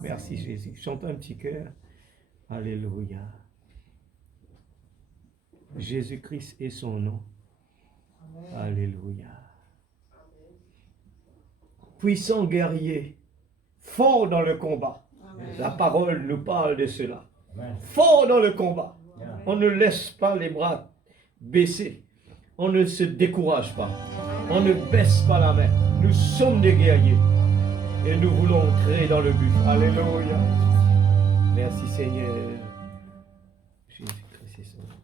Merci Jésus. Chante un petit cœur. Alléluia. Jésus-Christ est son nom. Alléluia. Puissant guerrier, fort dans le combat. La parole nous parle de cela. Fort dans le combat. On ne laisse pas les bras baisser. On ne se décourage pas. On ne baisse pas la main. Nous sommes des guerriers. Et nous voulons entrer dans le but. Alléluia. Merci Seigneur. Jésus-Christ est son nom.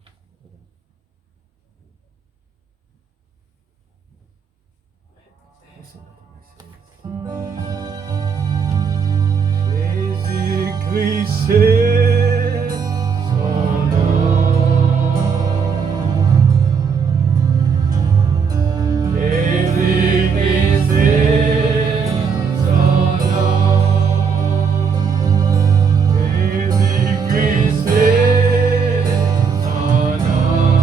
Jésus-Christ est son nom. Jésus-Christ est son nom. Jésus-Christ est son nom.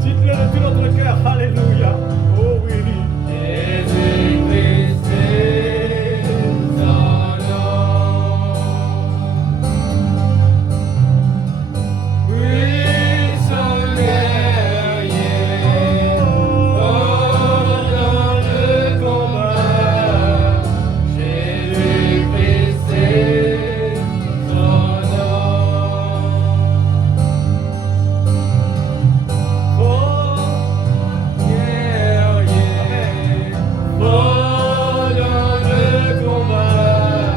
Dites-le de tout notre cœur. Alléluia. Oh oui. Jésus-Christ est son nom. Puissant guerrier, fort dans le combat. Jésus-Christ est son nom. Fort guerrier, fort dans le combat.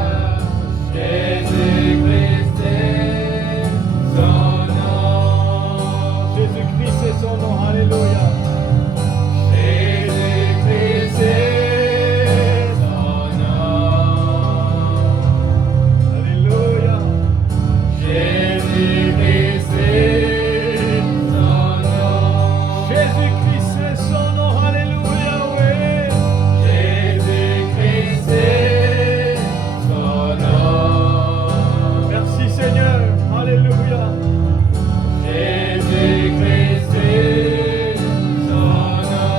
Jésus-Christ est son nom. Jésus-Christ est son nom. Alléluia. Jésus-Christ est son nom. Alléluia. Jésus-Christ est son nom. Jésus-Christ est son nom. Alléluia. Oui. Jésus-Christ est son nom. Merci Seigneur. Alléluia. Jésus-Christ est son nom.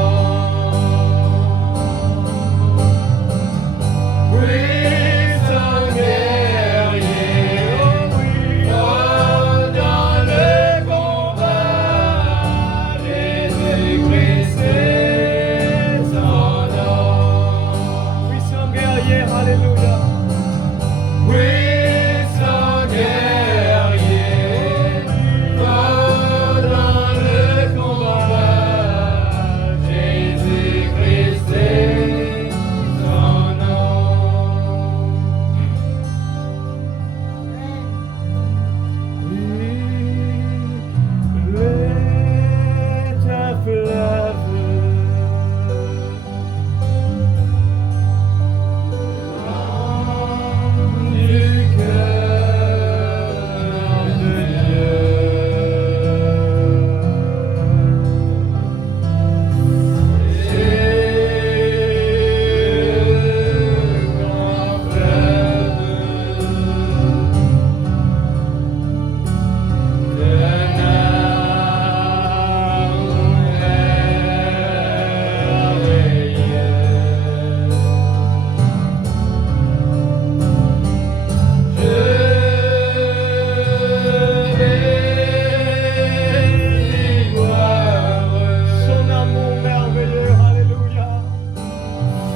Puissant guerrier, oh oui, fort dans le combat. Jésus-Christ est son nom. Puissant guerrier, alléluia. Puissant guerrier, fort dans le combat. Jésus-Christ est son nom. Il est un fleuve du cœur de Dieu. C'est grand fleuve d'un amour Je vais y voir son amour merveilleux, alléluia.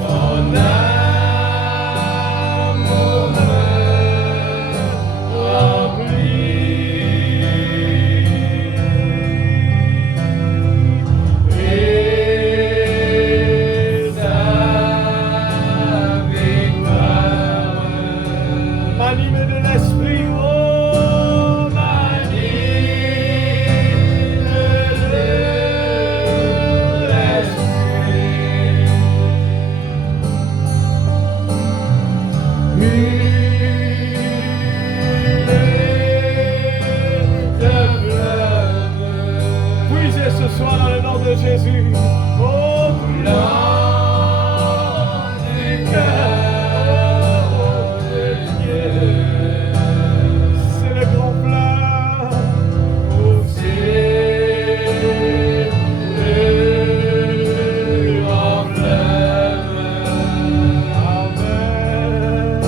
Son amour me remplit et sa victoire m'anime de l'esprit, oh, m'anime de l'esprit. Puisez ce soir dans le nom de Jésus, oh, coulant du cœur de Dieu. C'est le grand fleuve, oh, c'est le grand fleuve. Amen.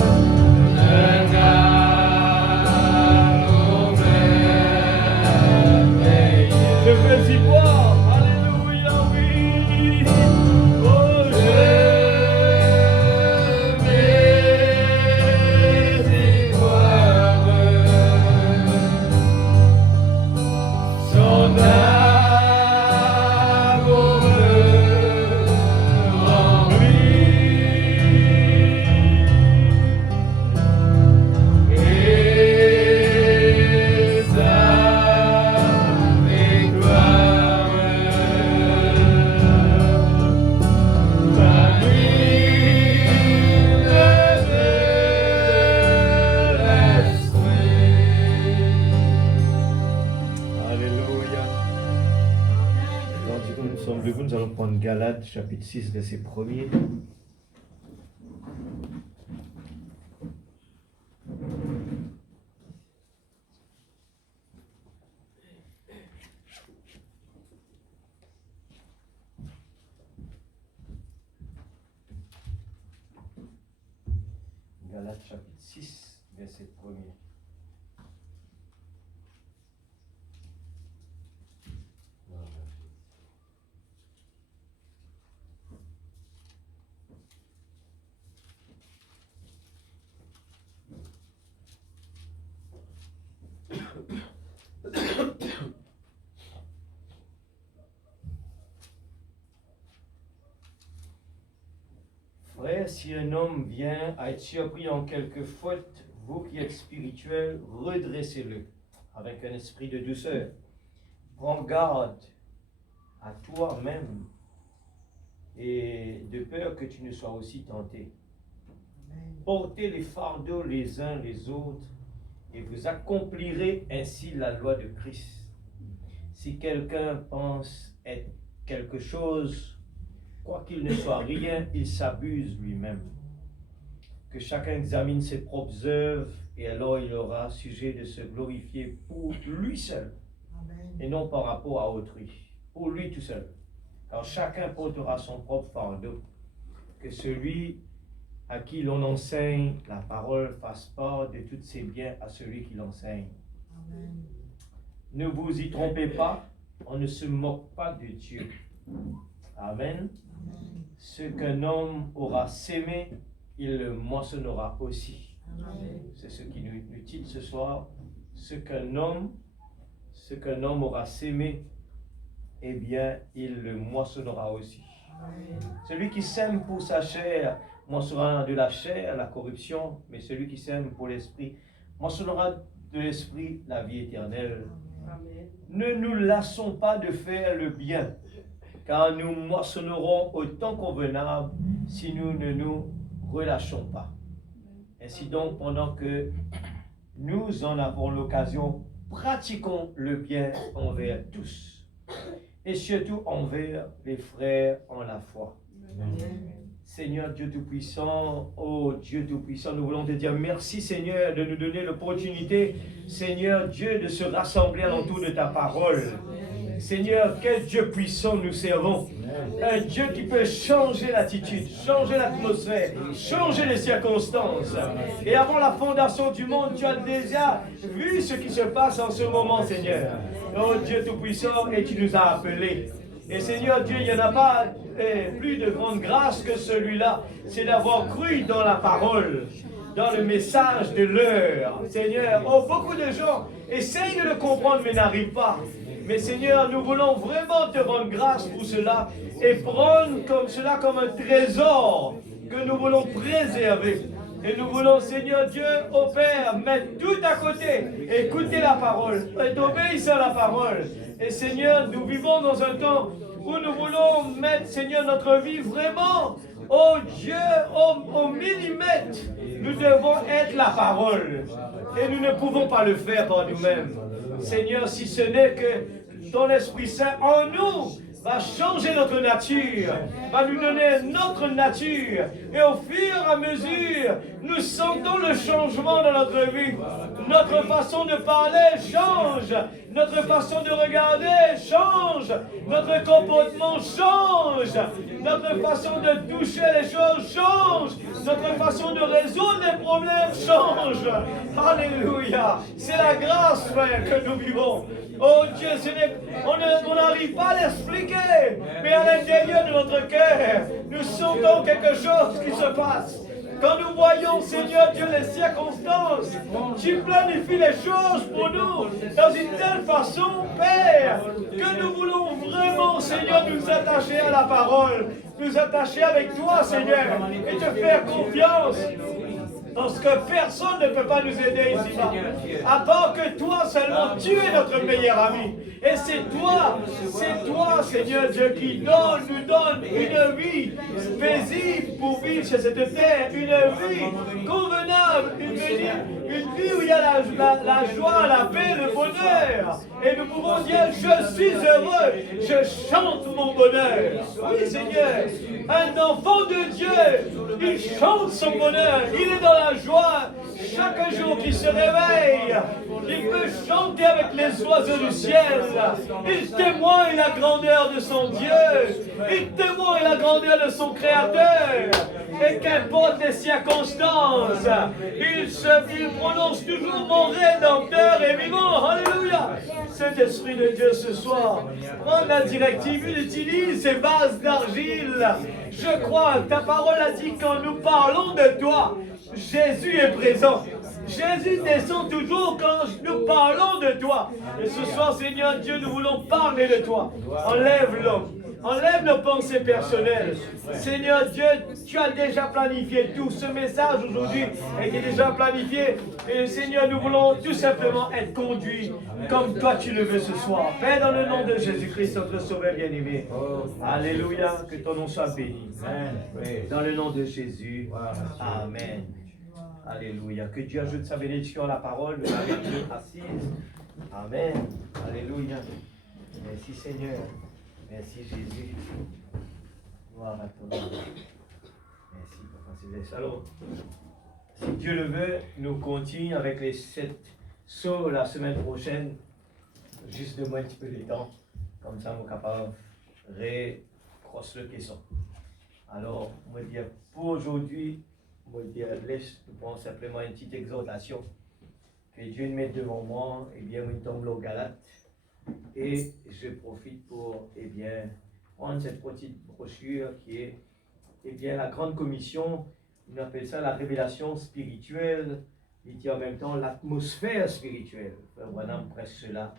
allons prendre Galates, chapitre 6, verset 1er. Galates, chapitre 6, verset 1er. Frère, si un homme vient à être surpris en quelque faute, vous qui êtes spirituels, redressez-le avec un esprit de douceur. Prends garde à toi-même et de peur que tu ne sois aussi tenté. Portez les fardeaux les uns les autres et vous accomplirez ainsi la loi de Christ. Si quelqu'un pense être quelque chose, quoi qu'il ne soit rien, il s'abuse lui-même. Que chacun examine ses propres œuvres et alors il aura sujet de se glorifier pour lui seul. Amen. Et non par rapport à autrui, pour lui tout seul. Alors chacun portera son propre fardeau. Que celui à qui l'on enseigne la parole fasse part de tous ses biens à celui qui l'enseigne. Amen. Ne vous y trompez pas, on ne se moque pas de Dieu. Amen. Ce qu'un homme aura sémé, il le moissonnera aussi. Amen. C'est ce qui nous titre ce soir. Ce qu'un homme aura sémé, eh bien, il le moissonnera aussi. Amen. Celui qui sème pour sa chair, moissonnera de la chair la corruption, mais celui qui sème pour l'esprit, moissonnera de l'esprit la vie éternelle. Amen. Ne nous lassons pas de faire le bien, car nous moissonnerons au temps convenable si nous ne nous relâchons pas. Ainsi donc, pendant que nous en avons l'occasion, pratiquons le bien envers tous, et surtout envers les frères en la foi. Amen. Seigneur Dieu Tout-Puissant, oh Dieu Tout-Puissant, nous voulons te dire merci Seigneur de nous donner l'opportunité, Seigneur Dieu, de se rassembler alentour de ta parole. Seigneur, quel Dieu puissant nous servons. Un Dieu qui peut changer l'attitude, changer l'atmosphère, changer les circonstances. Et avant la fondation du monde, tu as déjà vu ce qui se passe en ce moment, Seigneur. Oh Dieu Tout-Puissant, et tu nous as appelés. Et Seigneur Dieu, il n'y en a pas plus de grande grâce que celui-là, c'est d'avoir cru dans la parole, dans le message de l'heure. Seigneur, oh, beaucoup de gens essayent de le comprendre mais n'arrivent pas. Mais Seigneur, nous voulons vraiment te rendre grâce pour cela et prendre cela comme un trésor que nous voulons préserver. Et nous voulons, Seigneur Dieu, au Père, mettre tout à côté, écouter la parole, être obéissant à la parole. Et Seigneur, nous vivons dans un temps où nous voulons mettre, Seigneur, notre vie vraiment, oh Dieu, au millimètre. Nous devons être la parole. Et nous ne pouvons pas le faire par nous-mêmes. Seigneur, si ce n'est que ton Esprit Saint en nous va changer notre nature, va nous donner notre nature. Et au fur et à mesure, nous sentons le changement dans notre vie. Notre façon de parler change. Notre façon de regarder change. Notre comportement change. Notre façon de toucher les choses change. Notre façon de résoudre les problèmes change. Alléluia. C'est la grâce, frère, que nous vivons. Oh Dieu, on n'arrive pas à l'expliquer, mais à l'intérieur de notre cœur, nous sentons quelque chose qui se passe. Quand nous voyons, Seigneur Dieu, les circonstances, tu planifies les choses pour nous dans une telle façon, Père, que nous voulons vraiment, Seigneur, nous attacher à la parole, nous attacher avec toi, Seigneur, et te faire confiance. Parce que personne ne peut pas nous aider ici-bas. À part que toi seulement, tu es notre meilleur ami. Et c'est toi, Seigneur Dieu, qui nous donne une vie paisible pour vivre sur cette terre, une vie convenable, une vie où il y a la joie, la paix, le bonheur. Et nous pouvons dire, je suis heureux, je chante mon bonheur. Oui, Seigneur, un enfant de Dieu, il chante son bonheur, il est dans la joie. Chaque jour qu'il se réveille, il peut chanter avec les oiseaux du ciel. Il témoigne la grandeur de son Dieu. Il témoigne la grandeur de son Créateur. Et qu'importe les circonstances, il prononce toujours mon Rédempteur est vivant. Alléluia. Cet Esprit de Dieu ce soir, prends la directive, il utilise ces vases d'argile. Je crois, ta parole a dit quand nous parlons de toi, Jésus est présent. Jésus descend toujours quand nous parlons de toi. Et ce soir, Seigneur Dieu, nous voulons parler de toi. Enlève l'homme. Enlève nos pensées personnelles. Seigneur Dieu, tu as déjà planifié tout. Ce message aujourd'hui était déjà planifié. Et Seigneur, nous voulons tout simplement être conduits comme toi tu le veux ce soir. Père, dans le nom de Jésus-Christ, notre Sauveur bien-aimé. Alléluia, que ton nom soit béni. Dans le nom de Jésus. Amen. Alléluia. Que Dieu ajoute sa bénédiction à la parole. Vous avez été assise. Amen. Alléluia. Merci Seigneur. Merci Jésus. Gloire à ton nom. Merci Papa Céleste. Alors, si Dieu le veut, nous continuons avec les 7 sauts la semaine prochaine. Juste de moi un petit peu de temps. Comme ça, nous sommes capables de recrosser le caisson. Alors, on va dire pour aujourd'hui, on va dire laisse nous prendre simplement une petite exhortation. Que Dieu nous mette devant moi, et bien, nous tombe au Galate. Et je profite pour, prendre cette petite brochure qui est, la grande commission. On appelle ça la révélation spirituelle, et qui en même temps l'atmosphère spirituelle. Voilà presque cela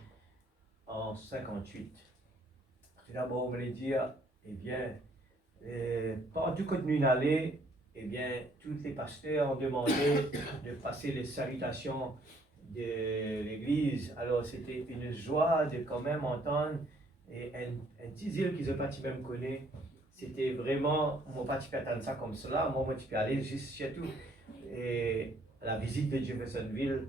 en 58. Tout d'abord, on voulait dire, partout que nous allons, tous les pasteurs ont demandé de passer les salutations de l'église. Alors c'était une joie de quand même entendre un petit île qu'ils n'ont pas même connu. C'était vraiment, moi pas tu peux attendre ça comme cela, moi tu peux aller juste chez tout. Et la visite de Jeffersonville,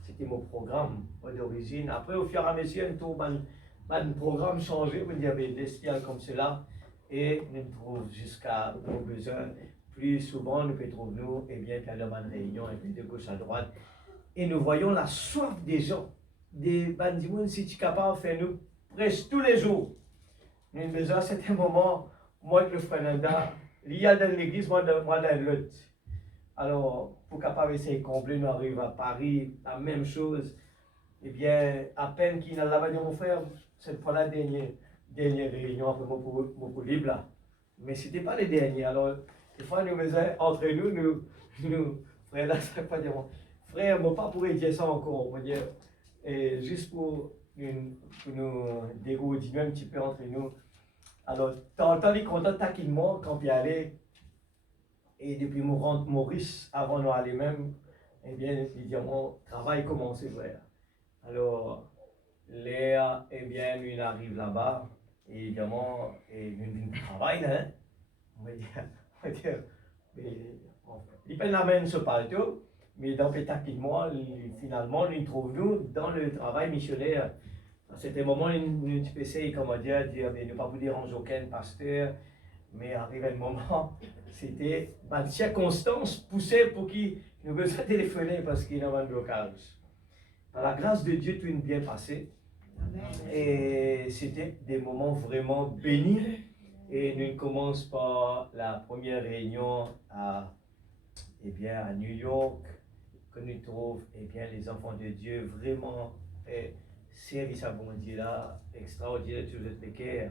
c'était mon programme d'origine. Après au fur et à mesure, mon programme changé, on avait des styles comme cela. Et nous trouvons jusqu'à nos besoins. Plus souvent, nous trouvons faire de bonnes réunions, et puis de gauche à droite. Et nous voyons la soif des gens. Des bandits, si tu es capable de faire nous presque tous les jours. Nous avons besoin, c'est un moment, moi et le frère Nanda, il y a dans l'église, moi dans l'autre. Alors, pour capable essayer de combler, nous arrivons à Paris, la même chose. À peine qu'il a là-bas, mon frère, cette fois la dernière réunion, après mon libre là. Mais ce n'était pas les derniers. Alors, des fois, nous faisions entre nous, frère là, ça ne veut pas dire. Frère, je ne pas pourrais dire ça encore, on va dire, et juste pour nous dérouler un petit peu entre nous. Alors, tant les contents taquinement quand il y allait, et depuis mon rentre Maurice, avant nous aller même, mon travail commençait, frère. Alors, Léa, nous arrive là-bas, et évidemment, nous travaillons, hein. On va dire, il peut l'amener ce paletot. Mais dans Pétaquille-moi, finalement, nous trouvons dans le travail missionnaire. À cet moment, nous essayons, comment dire, ne pas vous déranger aucun pasteur, mais arrivé un moment, c'était une circonstance poussée pour qu'il nous besoin téléphoner parce qu'il y a un blocage. Par la grâce de Dieu, tout est bien passé. Et c'était des moments vraiment bénis. Et nous commençons par la première réunion à New York, que nous trouvons les enfants de Dieu vraiment service à bon Dieu là, extraordinaire, tout le cœur.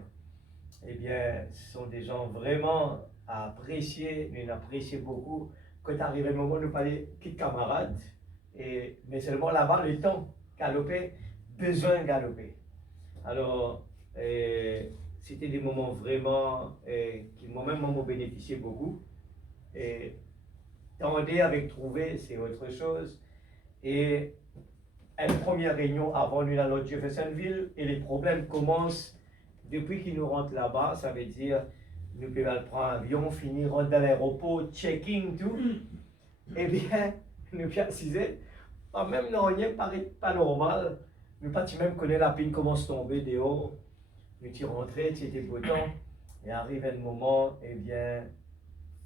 Ce sont des gens vraiment à apprécier, nous apprécions beaucoup. Quand arrive le moment de parler de camarades, mais seulement là-bas, le temps galoper, besoin de galoper. Alors, c'était des moments vraiment qui moi-même m'ont bénéficié beaucoup. attendez avec trouver, c'est autre chose. Et une première réunion avant nous dans Jeffersonville, et les problèmes commencent depuis qu'ils nous rentrent là-bas. Ça veut dire, nous pouvons prendre un avion, finir, rentrer dans l'aéroport, check-in, tout. Eh bien, nous pouvons assiser. Même non, rien paraît pas normal. Nous pas même connaître la pine commence à tomber dehors. Nous t'y rentrés, c'était beau temps. Et arrive un moment, eh bien,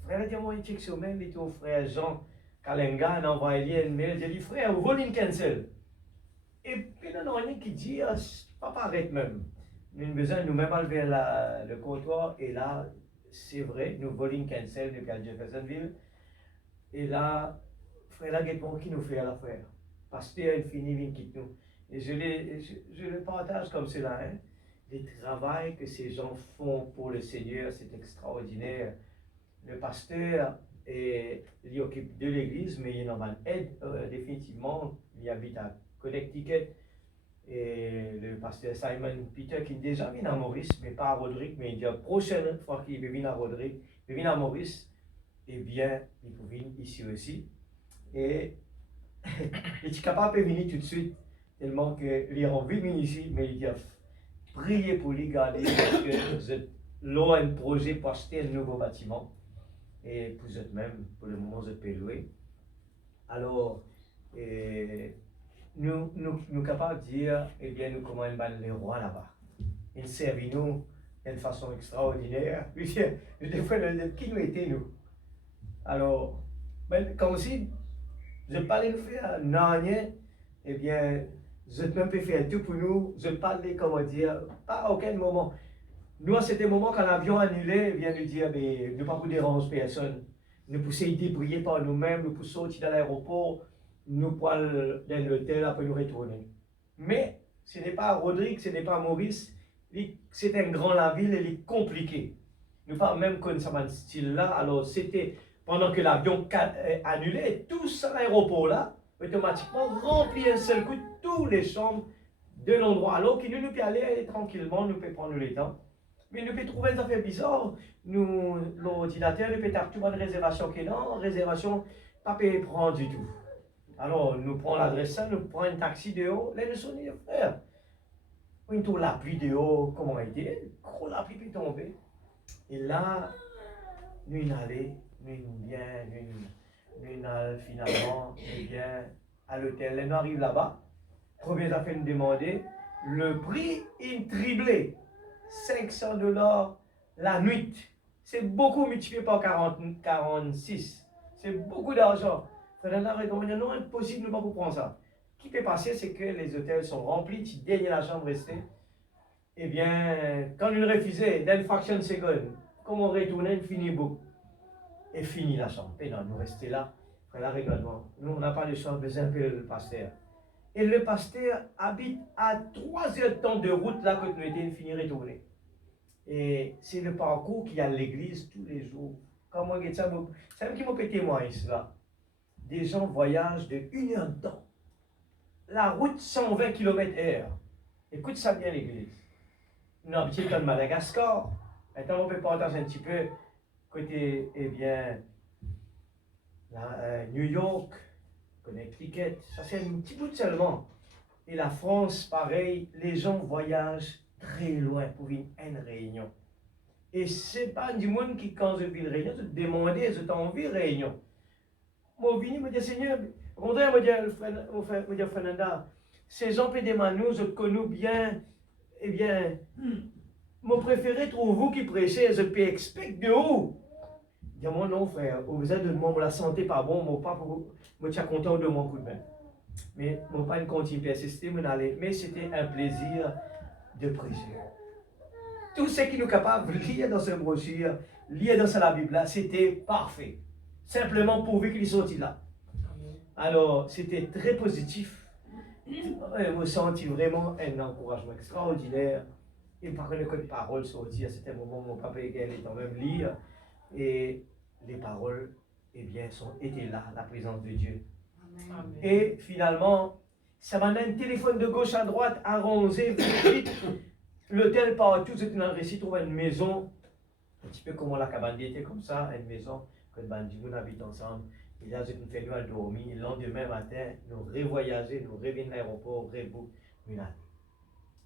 frère a dit, moi, il check sur même, il était au frère Jean Kalenga, a envoyé un mail, j'ai dit, frère, vous voulez une cancel. Et puis, il y a rien qui dit, pas paraître même. Nous avons besoin de nous-mêmes enlever le comptoir, et là, c'est vrai, nous volons une cancel depuis à Jeffersonville. Et là, frère, là, qui nous fait à l'affaire. Pasteur, il finit, il quitte nous. Et je le partage comme cela, hein. Le travail que ces gens font pour le Seigneur, c'est extraordinaire. Le pasteur, il occupe de l'église, mais il en aide définitivement. Il habite à Connecticut. Et le pasteur Simon Peter, qui est déjà venu à Maurice, mais pas à Roderick, mais il dit la prochaine fois qu'il va venir à Roderick, il va venir à Maurice, eh bien, il peut venir ici aussi. Et il est capable de venir tout de suite, tellement qu'il a envie de venir ici, mais il dit priez pour lui garder, parce que vous êtes là un projet pour acheter un nouveau bâtiment. Et pour vous même, pour le moment, vous êtes louer. Alors, nous sommes capables de dire, eh bien, nous commandons les rois là-bas. Ils servent nous d'une façon extraordinaire. Des fois, qui nous étaient, nous? Alors, comme si, je ne parlais pas faire rien, eh bien, je ne peux pas faire tout pour nous. Je parlais, comment dire, pas à aucun moment. Nous, à ce moment, quand l'avion annulé, vient nous dire, mais ne pas vous déranger personne. Nous pouvons essayer de débrouiller par nous-mêmes, nous pouvons sortir dans l'aéroport, nous pouvons aller dans l'hôtel, après nous retourner. Mais ce n'est pas Roderick, ce n'est pas Maurice, c'est un grand la ville, elle est compliquée. Nous pas même comme ça, ce style-là. Alors, c'était pendant que l'avion annulé, tout ça, l'aéroport là, automatiquement remplit un seul coup toutes les chambres de l'endroit. Alors que nous pouvons aller tranquillement, nous pouvons prendre le temps. Mais nous pouvons trouver des affaires bizarres. L'ordinateur, nous pouvons faire tout une réservation qui est non, réservation, pas payé prendre du tout. Alors, nous prenons l'adresse, nous prenons un taxi dehors, là, nous sommes dit, frère, une tour la pluie dehors, comment était, gros la pluie peut tomber. Et là, nous allons, nous allons finalement, bien, à l'hôtel. Nous arrivons là-bas, première affaire nous demander, le prix est triplé. $500 la nuit. C'est beaucoup multiplié par 46. C'est beaucoup d'argent. Non, impossible de ne pas vous prendre ça. Ce qui peut passer, c'est que les hôtels sont remplis, tu gagnes la chambre restée. Eh bien, quand nous refusons, dans une fraction de seconde, comme on retourne, on finit beaucoup. Et finit la chambre. Et non, nous restons là. Là, regarde-moi. Nous, on n'a pas de choix, besoin de le pasteur. Et le pasteur habite à 3 heures de temps de route là que nous étions finis de retourner. Et c'est le parcours qu'il y a à l'église tous les jours. Comment ça, c'est qui m'a pété moi cela. Des gens voyagent de 1 heure de temps. La route 120 km/h. Écoute ça bien l'église. Nous habitons dans Madagascar. Maintenant on peut partager un petit peu côté, eh bien, New York, Connecticut, ça c'est un petit bout seulement. Et la France, pareil, les gens voyagent très loin pour une réunion. Et c'est pas du monde qui, quand je vis une réunion, je te demande, je t'ai envie de réunion. Moi, je me dis, Seigneur, au contraire, je me dis, Fernanda, ces gens qui demandent nous, je te connais bien, eh bien, mon préféré, trouve-vous qui prêchez, je peux expecter de où? Dis-moi, non, frère, vous êtes de moi, la santé pas bon, mon papa, je suis content de mon coup de main. Mais mon père ne continue pas à persister, mais c'était un plaisir de prêcher. Tout ce qui nous est capable de lire dans cette brochure, lire dans la Bible, c'était parfait. Simplement pourvu qu'il sorti là. Alors, c'était très positif. Je me senti vraiment un encouragement extraordinaire. Et par contre, les paroles sorties à certain moment, mon papa était en même lire. Et les paroles, eh bien, étaient là, la présence de Dieu. Amen. Et finalement, ça m'a donné un téléphone de gauche à droite, arrosé, vite. L'hôtel partout, c'était dans le récit, trouve une maison, un petit peu comme la cabane était comme ça, une maison que Bandimoun habite ensemble. Et là, nous faisons à dormir. Le lendemain matin, nous revoyager, nous revenons à l'aéroport, rebook, une année.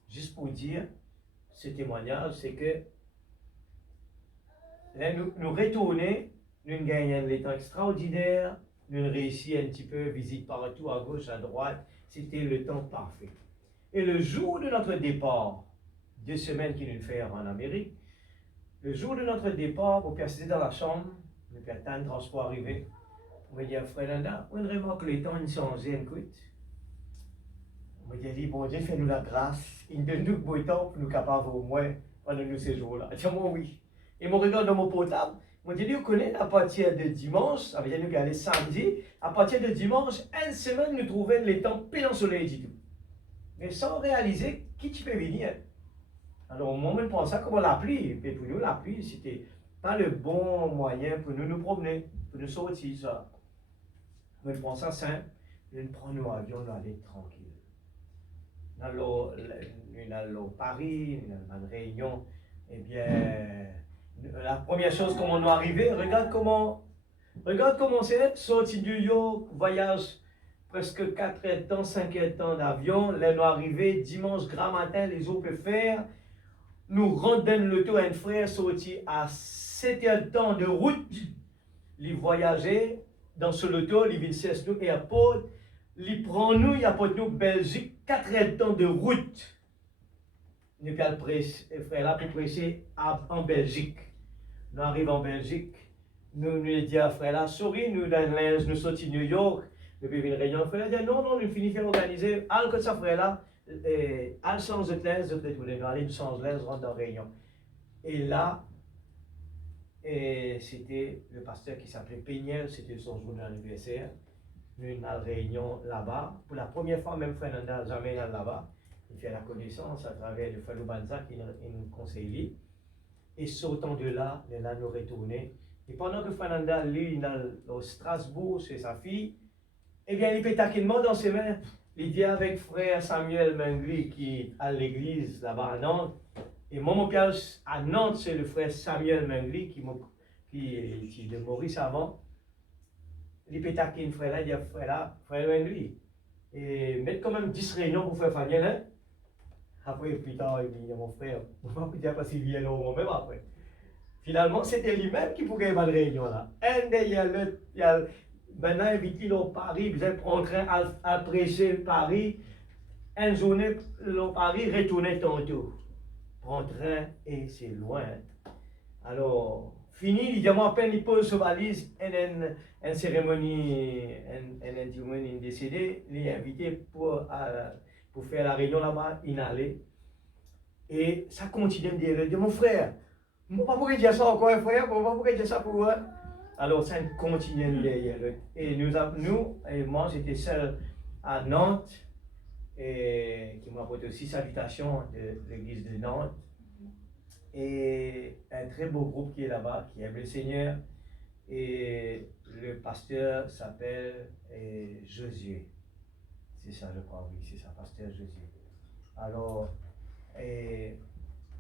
Juste pour dire, ce témoignage, c'est que là, nous retournons, nous gagnons des temps extraordinaires, nous réussissons un petit peu, visite partout, à gauche, à droite. C'était le temps parfait. Et le jour de notre départ, 2 semaines qu'il nous fait en Amérique, le jour de notre départ, pour passer dans la chambre, nous avons un transport arrivé. On m'a dit, frère Nanda, on remarque que les temps, ils changent, écoute. On m'a dit, bon Dieu, fais-nous la grâce. Il donne nous le beau temps pour nous capables au moins pendant nous ces jours-là. Je dis, moi, oui. Et mon regard dans mon portable, on dit, vous connaissez, à partir de dimanche, ça veut dire nous aller samedi, à partir de dimanche, une semaine, nous trouvons les temps pile en soleil du tout. Mais sans réaliser qui tu peux venir. Alors, au moment où on pensait comment la pluie, et pour nous, la pluie, c'était pas le bon moyen pour nous promener, pour nous sortir, ça. Mais on pense simple, nous prenons l'avion, nous allons tranquille. Nous allons à Paris, nous allons à une réunion, eh bien, la première chose, comment nous arrivons, regarde comment c'est, sortir de New York, voyage presque 4 heures de temps, 5 heures de temps d'avion, là nous arrivons, dimanche grand matin, les autres peuvent faire, nous rentrons dans l'auto, un frère sorti à 7 heures de temps de route, il voyager dans ce loto, il vient chez nous airport, il prend nous, il apporte nous Belgique, 4 heures de temps de route. Nous avons le frère là pour prêcher en Belgique. Nous arrivons en Belgique, nous disons à frère là, sorry, nous dans linge, nous sortis de New York, nous avons une réunion, frère là dit non, nous finissons d'organiser, alors que ça frère là, à change de classe, je vais nous aller, nous change de classe, rentre dans la réunion. Et là, c'était le pasteur qui s'appelait Péniel, c'était son jour d'anniversaire. Nous avons une réunion là-bas. Pour la première fois, même Fernanda n'a jamais allé là-bas. Il fait la connaissance à travers le Fallou Banza qui nous conseille. Et sortant de là, nous retournons. Et pendant que Fernanda, lui, il est au Strasbourg chez sa fille, eh bien, il peut taquinement dans ses mains. Il dit avec frère Samuel Mengli qui est à l'église là-bas à Nantes. Et mon père à Nantes, c'est le frère Samuel Mengli qui est de Maurice avant. Il peut taquer une frère là, il dit frère Mengli. Et mettre quand même 10 réunions pour faire Faniel, hein. Après, plus tard, il dit mon frère, on va vous dire pas s'il vient là au même après. Finalement, c'était lui-même qui pouvait avoir une réunion là. Un derrière l'autre, maintenant, invité au Paris, vous êtes en train à prêcher Paris. Une journée, au Paris, retourner tantôt. Prend train et c'est loin. Alors, fini, il dit à moi, à peine il pose sa valise, une cérémonie, une décédé, il est invité pour faire la réunion là-bas, il allait. Et ça continue de dire, mon frère, je ne sais pas pourquoi dire ça encore, frère, je ne sais pas pourquoi dire ça pour moi. Alors, ça continue derrière. Et nous, et moi, j'étais seul à Nantes, et qui m'apporte aussi salutation de l'église de Nantes. Et un très beau groupe qui est là-bas, qui aime le Seigneur. Et le pasteur s'appelle Josué. C'est ça, je crois, oui, c'est ça, pasteur Josué. Alors,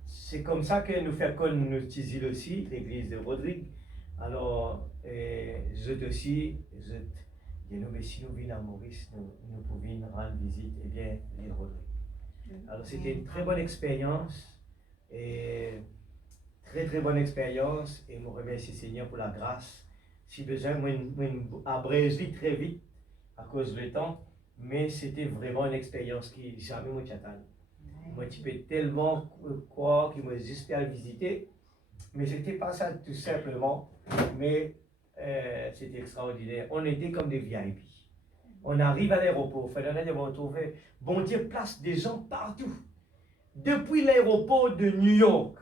c'est comme ça que nous faisons connaître nous Tizil aussi, l'église de Rodrigue. Alors, je aussi, mais si nous venons à Maurice, nous pouvons rendre visite, eh bien, l'île Rodrigue. Alors, c'était une très bonne expérience, et très très bonne expérience, et je remercie le Seigneur pour la grâce. Si besoin, moi, abrégé très vite à cause du temps, mais c'était vraiment une expérience qui jamais moi t'attends. Moi, tu peux tellement croire qu'il m'a juste à visiter, mais c'était pas ça tout simplement, mais c'était extraordinaire. On était comme des VIP. On arrive à l'aéroport, on va trouver, bon Dieu, place des gens partout. Depuis l'aéroport de New York,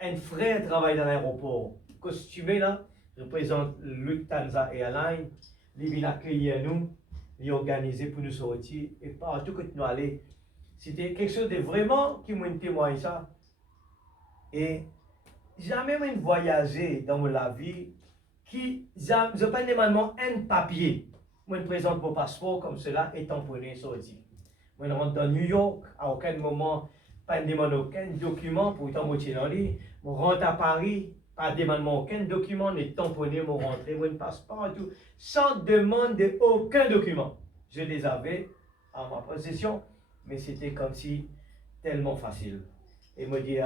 un frère travaille dans l'aéroport, costumé là, représente Lufthansa Airlines, il vient accueillir nous, il est organisé pour nous sortir, et partout que nous allons, c'était quelque chose de vraiment qui m'a témoigné ça. Et jamais moi voyagé dans ma vie qui j'ai pas demandé un papier. Moi je présente mon passeport comme cela et tamponné sorti. Moi je rentre dans New York, à aucun moment pas demandé aucun document pour t'embaucher dans lui. Je rentre à Paris, Pas demandement aucun document, n'est tamponné, mon rentrée, mon passeport, tout, sans demande aucun document. Je les avais en ma possession, mais c'était comme si tellement facile. Et me dit,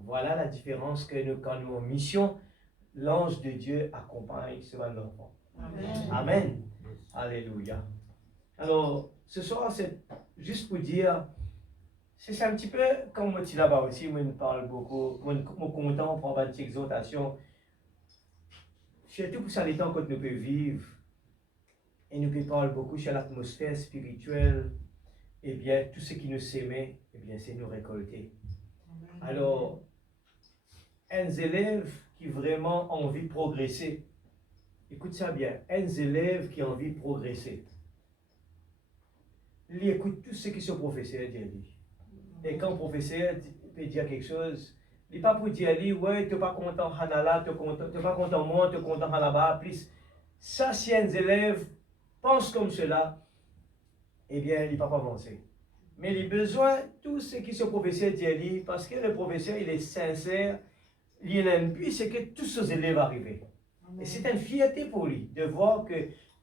voilà la différence que nous, quand nous en mission, l'ange de Dieu accompagne ce enfant. Amen. Amen. Alléluia. Alors, ce soir, c'est juste pour dire, c'est un petit peu comme moi, là-bas aussi, moi, je parle beaucoup, moi, je suis content pour avoir une exhortation. Surtout pour ça, les temps que nous pouvons vivre, et nous pouvons parler beaucoup sur l'atmosphère spirituelle, et bien, tout ce qui nous s'aimait, eh bien, c'est nous récolter. Alors, un élève qui vraiment a envie de progresser, écoute ça bien, un élève qui a envie de progresser, il écoute tout ce que ce professeur dit. Et quand le professeur peut dire quelque chose, il n'est pas pour dire, ouais, tu n'es pas content, Hanala, tu n'es pas content, moi, tu es content, là-bas, plus. Ça, si un élève pense comme cela, eh bien, il n'est pas avancé. Mais il a besoin de tout ce que ce professeur dit, parce que le professeur, il est sincère, il a un but, c'est que tous ces élèves arrivent. Et c'est une fierté pour lui de voir que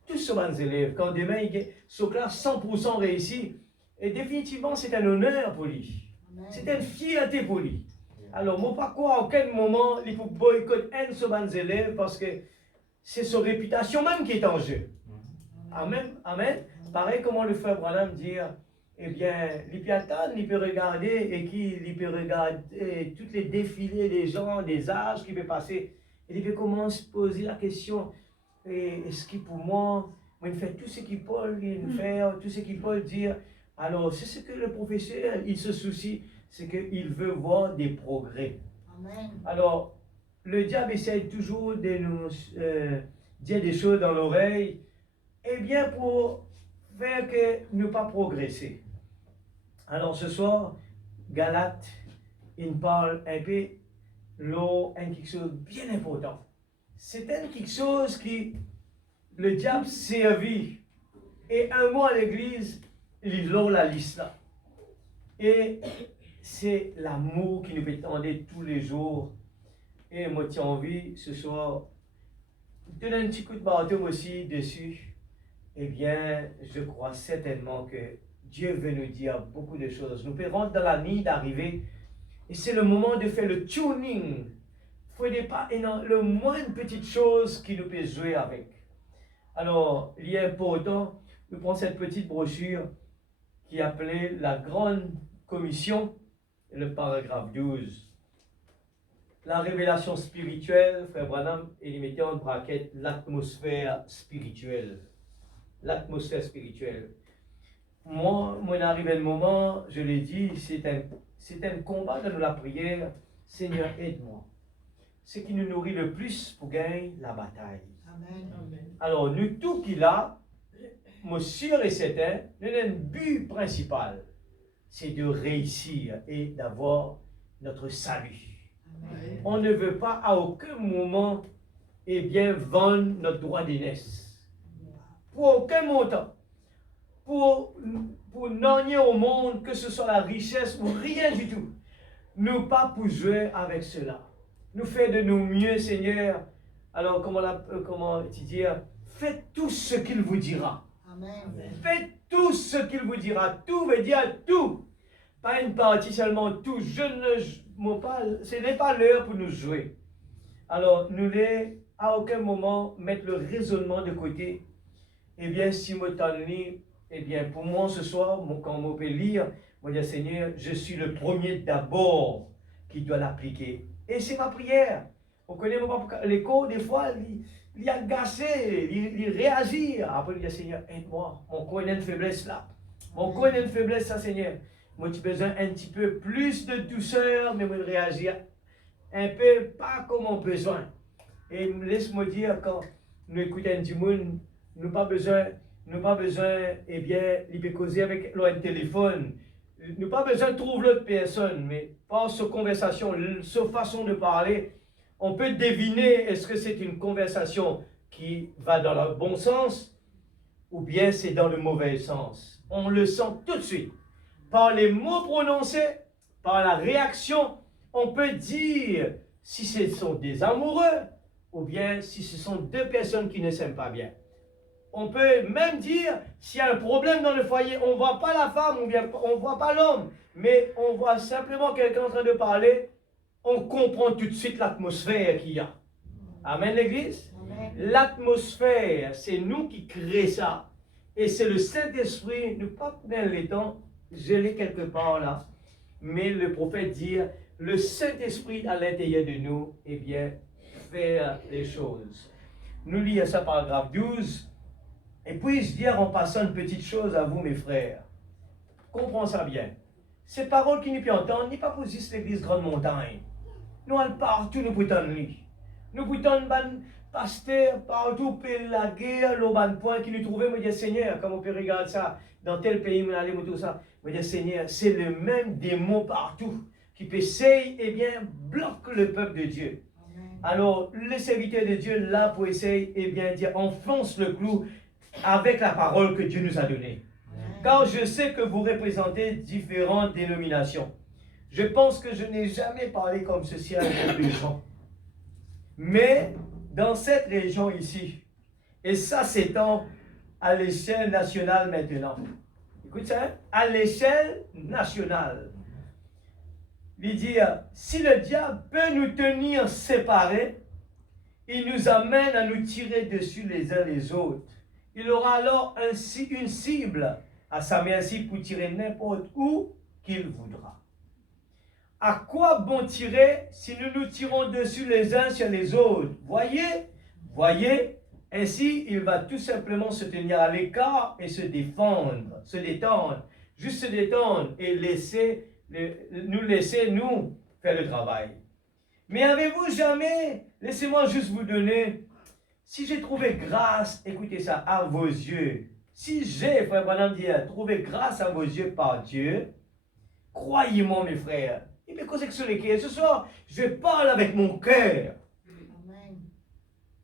tous ces élèves, quand demain, il est sur classe 100% réussi, et définitivement, c'est un honneur pour lui. C'est une fierté pour lui. Alors, moi, pas quoi, à aucun moment, il faut boycotter un de ces élèves parce que c'est sa réputation même qui est en jeu. Amen. Amen. Pareil, comment le frère Branham dit, eh bien, il peut regarder et il peut regarder tous les défilés des gens, des âges qui peuvent passer. Et il peut commencer à se poser la question, est-ce que pour moi, il fait tout ce qu'il peut faire, tout ce qu'il peut dire. Alors, c'est ce que le professeur, il se soucie, c'est qu'il veut voir des progrès. Amen. Alors, le diable essaie toujours de nous dire des choses dans l'oreille, et bien pour faire que nous pas progresser. Alors, ce soir, Galate, il parle un peu de quelque chose de bien important. C'est quelque chose qui le diable servit. Et un mot à l'église, ils ont la liste là. Et c'est l'amour qui nous peut tendre tous les jours. Et moi, j'ai envie ce soir de donner un petit coup de bâton aussi dessus. Eh bien, je crois certainement que Dieu veut nous dire beaucoup de choses. Nous pouvons rentrer dans la nuit d'arriver. Et c'est le moment de faire le tuning. Il ne faut pas le moindre petite chose qui nous peut jouer avec. Alors, il est important de prendre cette petite brochure qui est appelée la Grande Commission, le paragraphe 12. La révélation spirituelle, frère Branham, il mettait en braquette l'atmosphère spirituelle. L'atmosphère spirituelle. Moi, arrivé le moment, je l'ai dit, c'est un combat dans la prière. Seigneur, aide-moi. Ce qui nous nourrit le plus pour gagner la bataille. Amen. Alors, nous, tout qu'il a, moi sûr et certain, notre but principal, c'est de réussir et d'avoir notre salut. Amen. On ne veut pas à aucun moment, eh bien, vendre notre droit d'aînesse. Pour aucun montant. Pour n'ennier au monde, que ce soit la richesse ou rien du tout. Nous pas pour jouer avec cela. Nous faire de nous mieux, Seigneur. Alors, comment tu dis, faites tout ce qu'il vous dira. Amen. Faites tout ce qu'il vous dira. Tout veut dire tout. Pas une partie seulement, tout. Ce n'est pas l'heure pour nous jouer. Alors, nous ne à aucun moment mettre le raisonnement de côté. Eh bien, si moi t'en lis, eh bien, pour moi ce soir, quand on peut lire, moi dire Seigneur, je suis le premier d'abord qui doit l'appliquer. Et c'est ma prière. On connaît l'écho, des fois, il est agacé, il réagit. Après, il dit Seigneur, aide-moi. Mon corps a une faiblesse là. Mon corps a une faiblesse, ça, Seigneur. Moi, j'ai besoin un petit peu plus de douceur, mais moi, réagir un peu pas comme on a besoin. Et laisse-moi dire, quand nous écoutons du monde, nous n'avons pas besoin, eh bien, il peut causer avec un téléphone. Nous n'avons pas besoin de trouver l'autre personne, mais par sa conversation, sa façon de parler, on peut deviner est-ce que c'est une conversation qui va dans le bon sens ou bien c'est dans le mauvais sens. On le sent tout de suite. Par les mots prononcés, par la réaction, on peut dire si ce sont des amoureux, ou bien si ce sont deux personnes qui ne s'aiment pas bien. On peut même dire, s'il y a un problème dans le foyer, on ne voit pas la femme, ou bien on ne voit pas l'homme, mais on voit simplement quelqu'un en train de parler, on comprend tout de suite l'atmosphère qu'il y a. Amen, l'Église? L'atmosphère, c'est nous qui créons ça. Et c'est le Saint-Esprit, nous pas dans les temps, je l'ai quelque part là, mais le prophète dit, le Saint-Esprit à l'intérieur de nous, eh bien, faire les choses. Nous lisons ça paragraphe 12. Et puis je dire en passant une petite chose à vous, mes frères. Comprenez ça bien. Ces paroles qui nous peut entendre, n'est pas pour juste l'église grande montagne. Nous allons partout, nous pouvons lui. Nous pouvons ban pasteur partout, pour la guerre, le ban point qui nous trouvait, me dire Seigneur, comme on peut regarder ça, dans tel pays, on allait, tout ça. Me dire Seigneur, c'est le même démon partout qui peut essayer, eh bien, bloque le peuple de Dieu. Alors, le serviteur de Dieu, là, pour essayer, eh bien, dire, enfonce le clou avec la parole que Dieu nous a donnée. Car je sais que vous représentez différentes dénominations. Je pense que je n'ai jamais parlé comme ceci à des gens. Mais, dans cette région ici, et ça s'étend à l'échelle nationale maintenant. Écoute ça, hein? À l'échelle nationale. Il dit, si le diable peut nous tenir séparés, il nous amène à nous tirer dessus les uns les autres. Il aura alors ainsi une cible à sa merci pour tirer n'importe où qu'il voudra. À quoi bon tirer si nous nous tirons dessus les uns sur les autres? Voyez, ainsi il va tout simplement se tenir à l'écart et se détendre, juste se détendre et nous laisser faire le travail. Mais avez-vous jamais, laissez-moi juste vous donner, si j'ai trouvé grâce, écoutez ça, à vos yeux, si j'ai, frère Branham dit, trouvé grâce à vos yeux par Dieu, croyez-moi mes frères, et bien que sur les cœurs, ce soir, je parle avec mon cœur.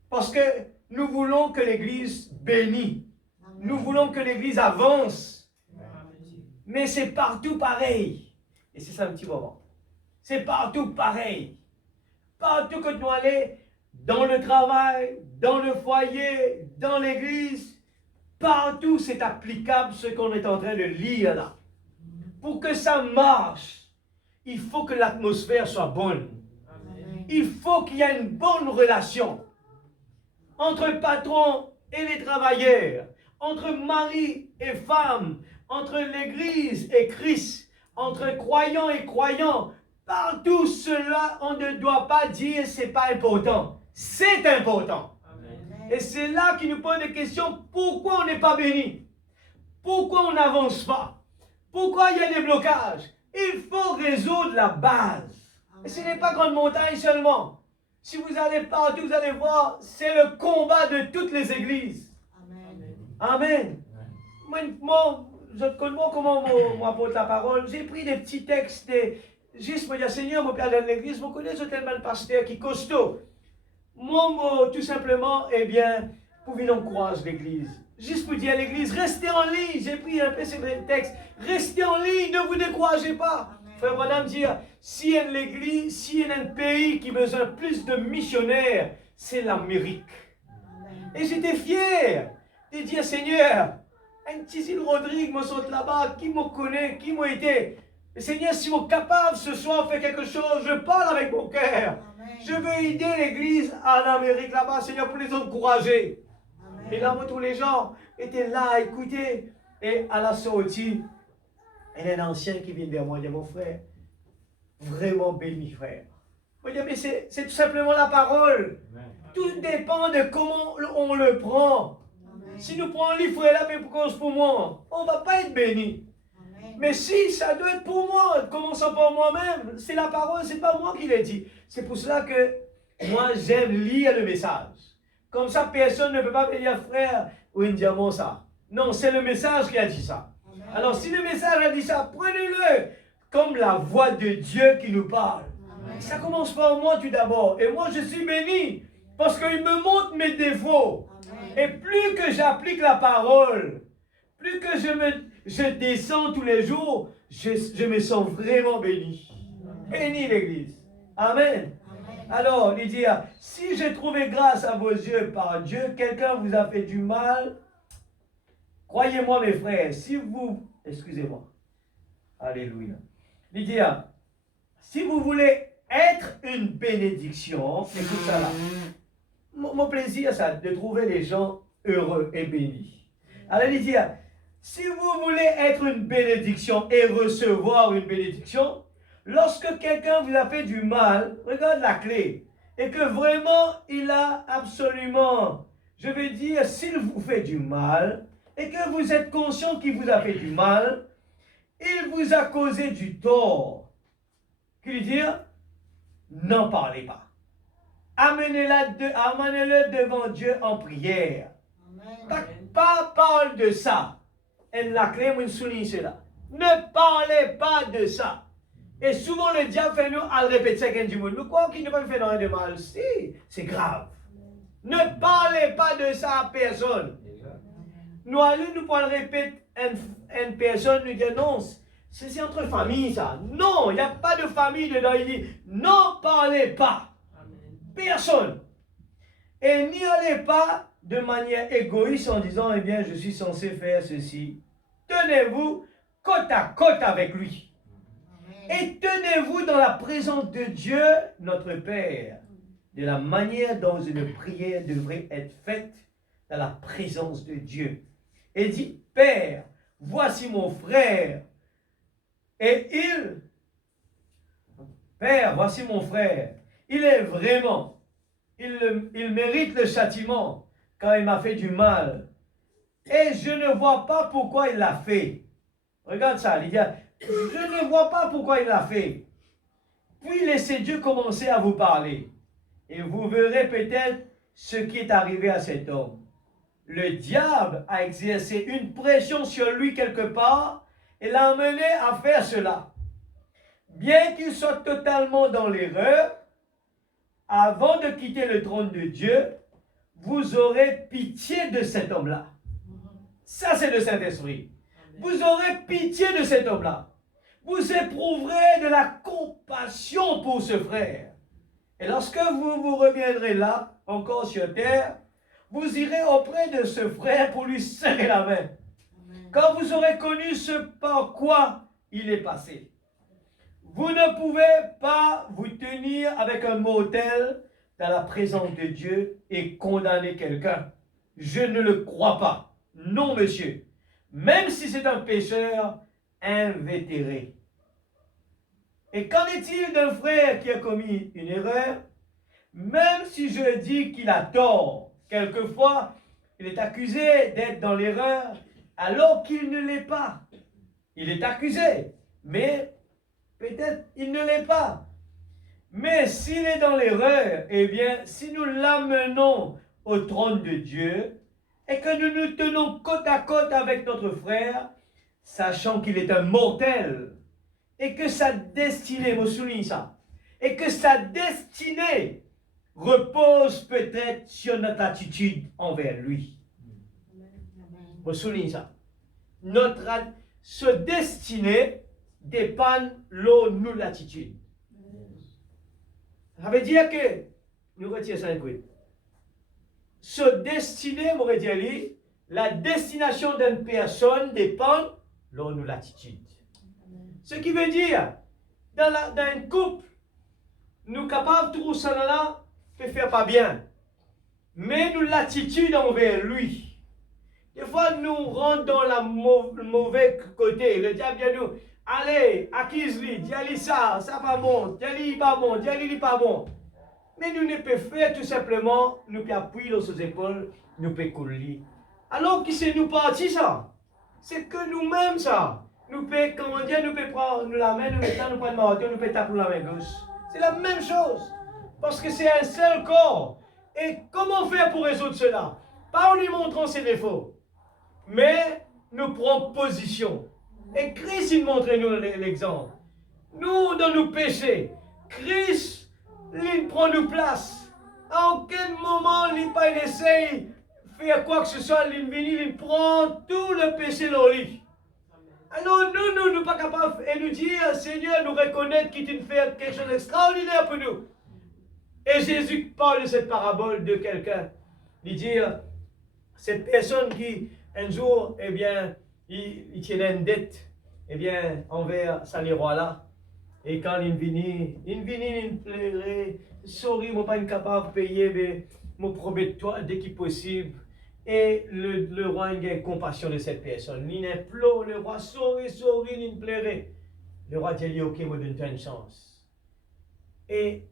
Parce que nous voulons que l'Église bénisse, nous voulons que l'Église avance, mais c'est partout pareil. Et c'est ça un petit moment. C'est partout pareil. Partout que nous allons, dans le travail, dans le foyer, dans l'église, partout c'est applicable ce qu'on est en train de lire là. Pour que ça marche, il faut que l'atmosphère soit bonne. Il faut qu'il y ait une bonne relation entre le patron et les travailleurs, entre mari et femme, entre l'église et Christ, entre croyants et croyants. Partout cela, on ne doit pas dire c'est pas important. C'est important. Amen. Et c'est là qu'il nous pose des questions. Pourquoi on n'est pas béni? Pourquoi on n'avance pas? Pourquoi il y a des blocages? Il faut résoudre la base. Amen. Et ce n'est pas grande montagne seulement. Si vous allez partout, vous allez voir, c'est le combat de toutes les églises. Amen. Amen. Moi, je connais comment moi porte la parole. J'ai pris des petits textes, juste me dire, Seigneur, mon père de l'église, vous connaissez tellement de pasteurs qui costaud. Moi, tout simplement, eh bien, pour venir on croise l'église. Juste pour dire à l'église, restez en ligne. J'ai pris un peu ces textes. Restez en ligne, ne vous découragez pas. Amen. Frère Branham dit, s'il y a l'église, s'il y a un pays qui a besoin plus de missionnaires, c'est l'Amérique. Et j'étais fier de dire, Seigneur, un petit Rodrigue me saute là-bas, qui me connaît, qui m'a été. Seigneur, si vous êtes capable ce soir de faire quelque chose, je parle avec mon cœur. Je veux aider l'église en Amérique là-bas, Seigneur, pour les encourager. Amen. Et là, tous les gens étaient là à écouter. Et à la sortie, il y a un ancien qui vient vers moi, il dit, mon frère, vraiment béni, frère. Je dis, mais c'est tout simplement la parole. Amen. Tout dépend de comment on le prend. Amen. Si nous prenons le frère là, mais pour moi, on ne va pas être béni. Mais si ça doit être pour moi, commençons par moi-même, c'est la parole, c'est pas moi qui l'ai dit. C'est pour cela que moi j'aime lire le message. Comme ça, personne ne peut pas me dire, frère, ou une diamant ça. Non, c'est le message qui a dit ça. Amen. Alors si le message a dit ça, prenez-le comme la voix de Dieu qui nous parle. Amen. Ça commence par moi tout d'abord. Et moi je suis béni parce qu'il me montre mes défauts. Amen. Et plus que j'applique la parole, plus que je descends tous les jours, je me sens vraiment béni. Béni l'église. Amen. Amen. Alors, il dit, si j'ai trouvé grâce à vos yeux par Dieu, quelqu'un vous a fait du mal, croyez-moi mes frères, si vous, excusez-moi, alléluia, il dit, si vous voulez être une bénédiction, écoute ça là, mon plaisir, c'est de trouver les gens heureux et bénis. Alors il dit, si vous voulez être une bénédiction et recevoir une bénédiction, lorsque quelqu'un vous a fait du mal, regarde la clé, et que vraiment il a absolument, je veux dire, s'il vous fait du mal, et que vous êtes conscient qu'il vous a fait du mal, il vous a causé du tort. Qu'il dit, n'en parlez pas. Amenez-le devant Dieu en prière. Pas parle de ça. Elle la clé, moi, souligne cela. Ne parlez pas de ça. Et souvent, le diable fait nous à le répéter quand du monde. Nous croyons qu'il ne va pas faire de mal. Si, c'est grave. Ne parlez pas de ça à personne. Nous allons nous répéter à une personne, nous dire non, c'est entre famille ça. Non, il n'y a pas de famille dedans. Il dit, n'en parlez pas. Personne. Et n'y allez pas de manière égoïste en disant, eh bien, je suis censé faire ceci. Tenez-vous côte à côte avec lui. Et tenez-vous dans la présence de Dieu, notre Père, de la manière dont une prière devrait être faite dans la présence de Dieu. Et dit, Père, voici mon frère. Et Père, voici mon frère. Il est vraiment, il mérite le châtiment quand il m'a fait du mal. Et je ne vois pas pourquoi il l'a fait. Regarde ça, Lydia. Je ne vois pas pourquoi il l'a fait. Puis laissez Dieu commencer à vous parler. Et vous verrez peut-être ce qui est arrivé à cet homme. Le diable a exercé une pression sur lui quelque part et l'a amené à faire cela. Bien qu'il soit totalement dans l'erreur, avant de quitter le trône de Dieu, vous aurez pitié de cet homme-là. Ça, c'est le Saint-Esprit. Vous aurez pitié de cet homme-là. Vous éprouverez de la compassion pour ce frère. Et lorsque vous reviendrez là, encore sur terre, vous irez auprès de ce frère pour lui serrer la main. Quand vous aurez connu ce par quoi il est passé. Vous ne pouvez pas vous tenir avec un mortel dans la présence de Dieu et condamner quelqu'un. Je ne le crois pas. Non, monsieur. Même si c'est un pécheur invétéré. Et qu'en est-il d'un frère qui a commis une erreur? Même si je dis qu'il a tort, quelquefois, il est accusé d'être dans l'erreur alors qu'il ne l'est pas. Il est accusé, mais peut-être il ne l'est pas. Mais s'il est dans l'erreur, eh bien, si nous l'amenons au trône de Dieu et que nous nous tenons côte à côte avec notre frère, sachant qu'il est un mortel et que sa destinée, vous soulignez ça, et que sa destinée repose peut-être sur notre attitude envers lui. Vous soulignez ça. Ce destinée dépend de notre attitude. Ça veut dire que, nous retirons ça un coup. Ce destiné, m'aurait dit, la destination d'une personne dépend de notre attitude. Ce qui veut dire, dans un couple, nous sommes capables de trouver ça là, peut faire pas bien. Mais nous l'attitude envers lui. Des fois, nous rentrons dans le mauvais côté. Le diable vient nous, allez, accuse-lui, dis-lui ça pas bon, dis-lui pas bon, dis-lui pas bon. Mais nous ne pouvons faire tout simplement, nous pouvons appuyer dans ses épaules, nous pouvons couler. Alors qui c'est nous parti ça? C'est que nous-mêmes ça. Nous pouvons, comment dire, nous pouvons prendre la main, nous mettons, nous prenons le marteau, nous pouvons taper la main gauche. C'est la même chose. Parce que c'est un seul corps. Et comment faire pour résoudre cela? Pas en lui montrant ses défauts. Mais nous prenons position. Et Christ, il montre nous l'exemple. Nous, dans nos péchés, Christ, il prend nos places. À aucun moment, il pas essaye de faire quoi que ce soit, il prend tout le péché dans lui. Alors nous ne sommes pas capables de nous dire, Seigneur, nous reconnaître qu'il t'a fait quelque chose d'extraordinaire pour nous. Et Jésus parle de cette parabole de quelqu'un. Il dit, cette personne qui, un jour, eh bien, il tenait une dette, eh bien, envers ça les rois là. Et quand il pleurait, sorry, moi pas capable de payer, mais moi promets toi dès qu'il possible. Et le roi il a compassion de cette personne. Il implore le roi, sorry, il pleurait. Le roi dit, ok, moi donne-toi une chance. Et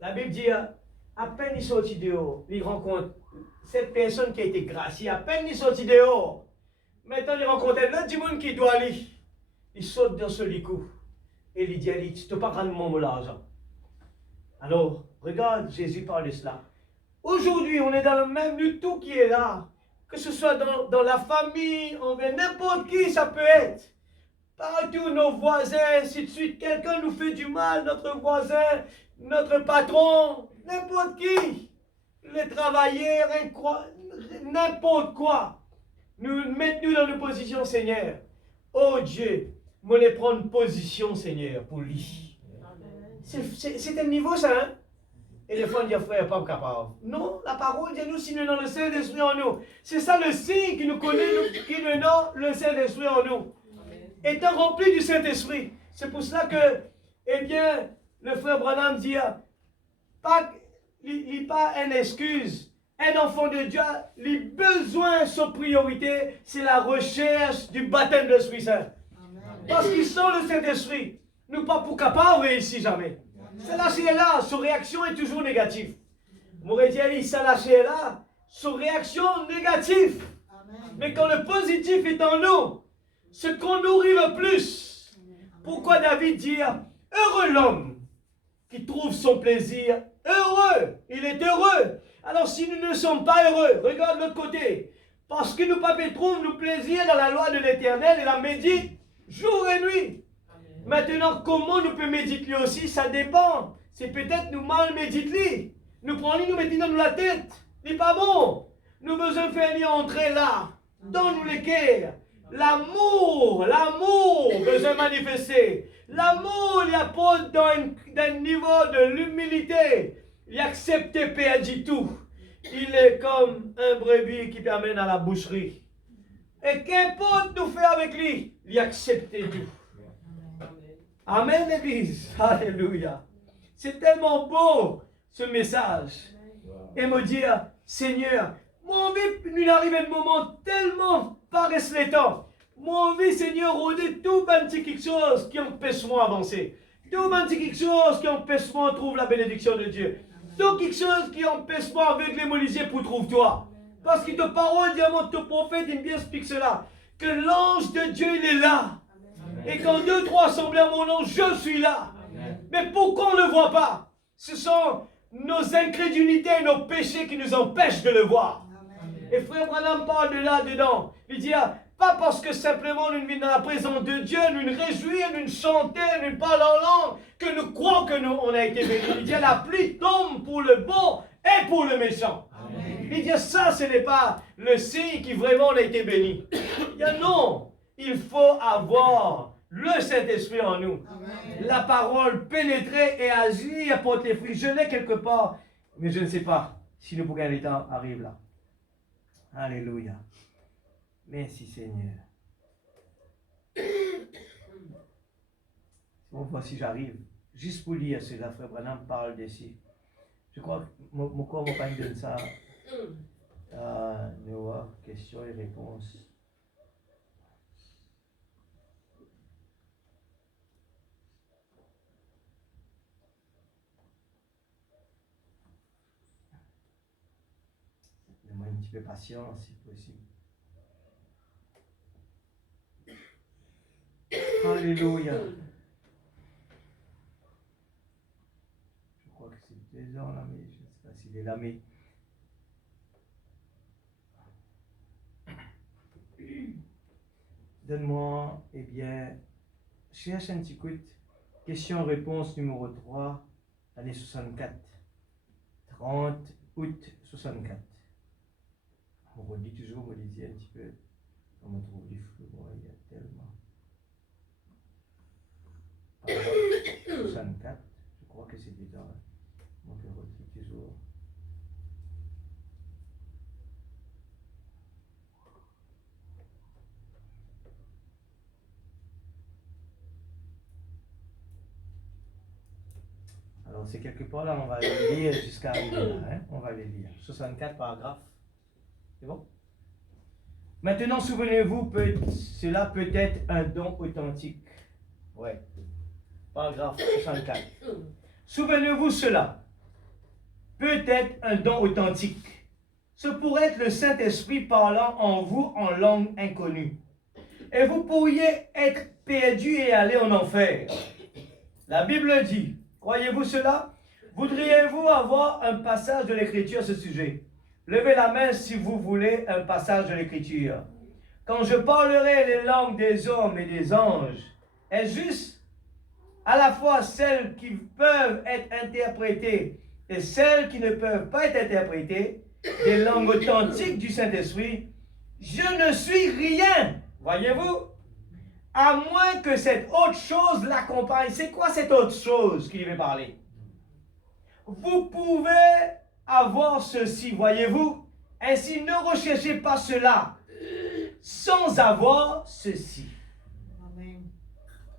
la Bible dit, à peine il sortit dehors, il rencontre cette personne qui a été graciée, à peine il sortit dehors. Maintenant, il rencontre un autre du monde qui doit aller. Il saute dans ce lit. Et il dit, tu ne peux pas rendre mon l'argent. Alors, regarde, Jésus parle de cela. Aujourd'hui, on est dans le même lutte, tout qui est là. Que ce soit dans la famille, envers n'importe qui, ça peut être. Partout, nos voisins, ainsi de suite. Quelqu'un nous fait du mal, notre voisin, notre patron, n'importe qui. Les travailleurs, n'importe quoi. Nous mettons dans une position, Seigneur. Oh Dieu, moi les prendre position, Seigneur, pour lui. C'est un niveau, ça, hein? Et des fois, on dit, frère, pas capable. Non, la parole dit nous, si nous avons le Saint-Esprit en nous. C'est ça le signe qui nous connaît, qui nous donne le Saint-Esprit en nous. Étant rempli du Saint-Esprit. C'est pour cela que, eh bien, le frère Branham dit, il n'y a pas une excuse. Un enfant de Dieu, les besoins, sa priorité, c'est la recherche du baptême de l'Esprit Saint. Parce qu'ils sont le Saint-Esprit. Nous pas pour capable réussir jamais. C'est là, sa réaction est toujours négative. Mourediali, ça lâché là, sa réaction négative. Mais quand le positif est en nous, ce qu'on nourrit le plus. Pourquoi David dit, heureux l'homme qui trouve son plaisir, heureux, il est heureux. Alors si nous ne sommes pas heureux, regarde l'autre côté. Parce que nous pas trouvons le plaisir dans la loi de l'Éternel et la médite jour et nuit. Amen. Maintenant, comment nous pouvons méditer aussi, ça dépend. C'est peut-être nous mal méditer. Nous prenons, nous mettons dans la tête. C'est pas bon. Nous besoin faire lui entrer là, dans nous les cœurs. L'amour, besoin manifester. L'amour, il apporte dans un niveau de l'humilité. Il accepte perdre tout. Il est comme un brebis qui t'amène à la boucherie. Et qu'importe nous faire avec lui, il accepte tout. Amen, l'Église. Alléluia. C'est tellement beau, ce message. Et me dire, Seigneur, moi envie, il arrive un moment tellement paresse les temps. Moi envie, Seigneur, rôder tout petit quelque chose qui empêche moi d'avancer. Tout petit quelque chose qui empêche moi de trouver la bénédiction de Dieu. Tout quelque chose qui empêche moi avec les molisiers pour trouver toi. Parce que ta parole, diamant, ton prophète, il bien explique cela. Que l'ange de Dieu, il est là. Amen. Et quand 2, 3 assemblés à mon nom, je suis là. Amen. Mais pourquoi on ne le voit pas? Ce sont nos incrédulités et nos péchés qui nous empêchent de le voir. Amen. Et frère Branham parle de là-dedans. Il dit, pas parce que simplement nous vivons dans la présence de Dieu, nous nous réjouir, nous chanter, nous parler en langue, que nous croyons que nous, on a été bénis. Il dit, la pluie tombe pour le bon et pour le méchant. Amen. Il dit, ça, ce n'est pas le signe qui vraiment on a été béni. Il dit, non, il faut avoir le Saint-Esprit en nous. Amen. La parole pénétrer et agir, apporter fruit. Je l'ai quelque part, mais je ne sais pas si le bouquin des temps arrive là. Alléluia. Merci Seigneur. Bon, voici j'arrive. Juste pour lire cela, frère Branham parle d'ici. Je crois que mon corps m'a pas donné ça. Noah, questions et réponses. Donne-moi un petit peu de patience si possible. Alléluia. Je crois que c'est 2 ans là, mais je ne sais pas s'il est là, mais. Donne-moi, eh bien, cherche un petit coup. Question-réponse numéro 3, année 64. 30 août 64. On redit toujours, on disait un petit peu. On me trouve du flou, il y a tellement. 64, je crois que c'est déjà. On peut redire. Alors, c'est quelque part là, on va les lire jusqu'à arriver là. Hein? On va les lire. 64 paragraphes. C'est bon? Maintenant, souvenez-vous, cela peut être un don authentique. Ouais. Paragraphe 64. Souvenez-vous cela. Peut être un don authentique. Ce pourrait être le Saint-Esprit parlant en vous en langue inconnue. Et vous pourriez être perdu et aller en enfer. La Bible dit, croyez-vous cela? Voudriez-vous avoir un passage de l'Écriture à ce sujet? Levez la main si vous voulez un passage de l'Écriture. Quand je parlerai les langues des hommes et des anges, est-ce juste à la fois celles qui peuvent être interprétées et celles qui ne peuvent pas être interprétées, des langues authentiques du Saint-Esprit? Je ne suis rien, voyez-vous, à moins que cette autre chose l'accompagne. C'est quoi cette autre chose qu'il veut parler? Vous pouvez avoir ceci, voyez-vous. Ainsi, ne recherchez pas cela sans avoir ceci. Amen.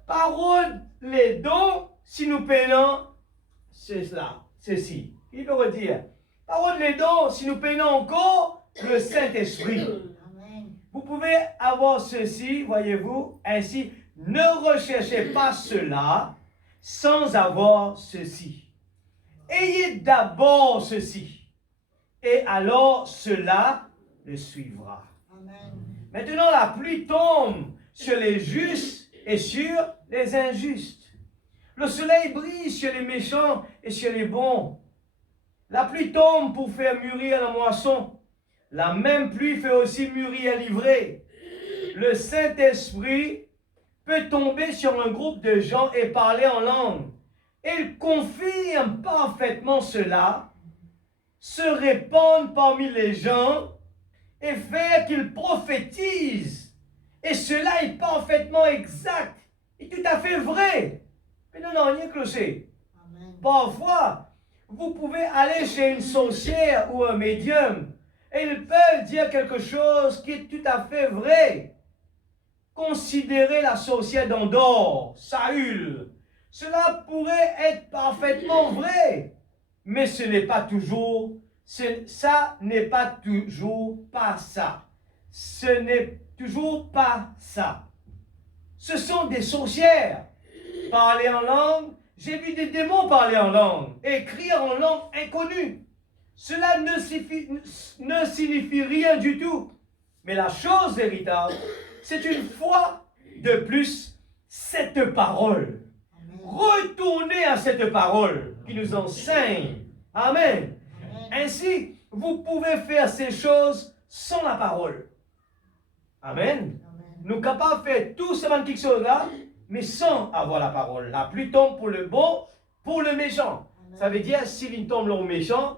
Parole les dons si nous peinons ceci. Il veut redire. Parole les dons si nous peinons encore le Saint-Esprit. Vous pouvez avoir ceci, voyez-vous. Ainsi, ne recherchez pas cela sans avoir ceci. Ayez d'abord ceci, et alors cela le suivra. Amen. Maintenant, la pluie tombe sur les justes et sur les injustes. Le soleil brille sur les méchants et sur les bons. La pluie tombe pour faire mûrir la moisson. La même pluie fait aussi mûrir l'ivraie. Le Saint-Esprit peut tomber sur un groupe de gens et parler en langue. Il confirme parfaitement cela, se répandre parmi les gens et faire qu'ils prophétisent. Et cela est parfaitement exact et tout à fait vrai. Mais non, rien cloché. Parfois, vous pouvez aller chez une sorcière ou un médium et ils peuvent dire quelque chose qui est tout à fait vrai. Considérez la sorcière d'Endor, Saül. Cela pourrait être parfaitement vrai, mais ce n'est pas toujours, ça n'est pas toujours pas ça. Ce n'est toujours pas ça. Ce sont des sorcières. Parler en langue, j'ai vu des démons parler en langue, écrire en langue inconnue. Cela ne signifie rien du tout. Mais la chose véritable, c'est une fois de plus cette parole. Retournez à cette parole qui nous enseigne. Amen. Ainsi, vous pouvez faire ces choses sans la parole. Amen. Nous sommes capables de faire tout ce quelque chose-là, mais sans avoir la parole. La pluie tombe pour le bon, pour le méchant. Ça veut dire, s'il tombe le méchant,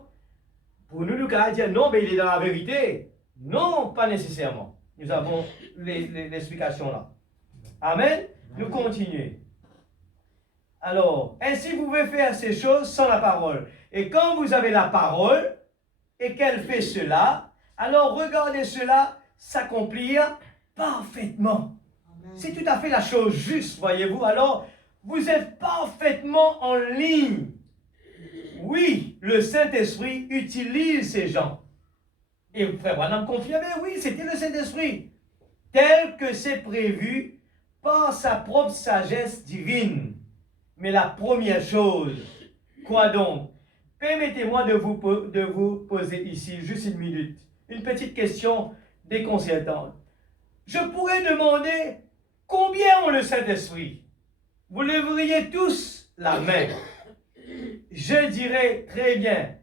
pour nous, nous allons dire non, mais il est dans la vérité. Non, pas nécessairement. Nous avons l'explication là. Amen. Nous continuons. Alors, ainsi vous pouvez faire ces choses sans la parole. Et quand vous avez la parole et qu'elle fait cela, alors regardez cela s'accomplir parfaitement. C'est tout à fait la chose juste, voyez-vous. Alors, vous êtes parfaitement en ligne. Oui, le Saint-Esprit utilise ces gens. Et frère Branham confirmait, oui, c'était le Saint-Esprit. Tel que c'est prévu par sa propre sagesse divine. Mais la première chose, quoi donc? Permettez-moi de vous poser ici, juste une minute, une petite question déconcertante. Je pourrais demander, combien ont le Saint-Esprit? Vous lèveriez tous la main. Je dirais, très bien.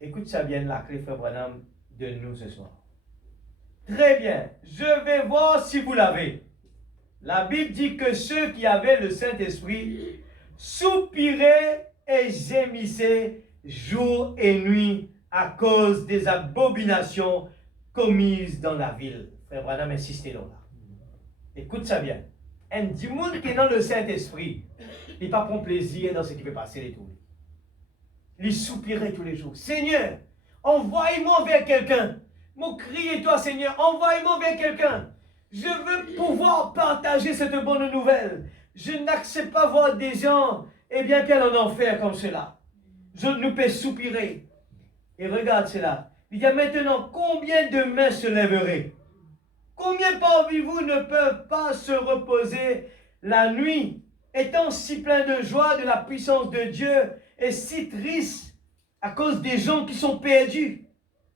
Écoute ça bien la clé, frère Branham, de nous ce soir. Très bien. Je vais voir si vous l'avez. La Bible dit que ceux qui avaient le Saint-Esprit soupiraient et gémissaient jour et nuit à cause des abominations commises dans la ville. Frère Branham insistait là. Écoute ça bien. Un monde qui est dans le Saint-Esprit, il pas prend plaisir dans ce qui peut passer les tours. Il soupirait tous les jours. Seigneur, envoie-moi vers quelqu'un. Mon crier toi, Seigneur, envoie-moi vers quelqu'un. Je veux pouvoir partager cette bonne nouvelle. Je n'accepte pas voir des gens, eh bien, qui en enfer comme cela. nous peut soupirer. Et regarde cela. Il dit maintenant, combien de mains se lèveraient? Combien parmi vous ne peuvent pas se reposer la nuit, étant si plein de joie de la puissance de Dieu et si triste à cause des gens qui sont perdus,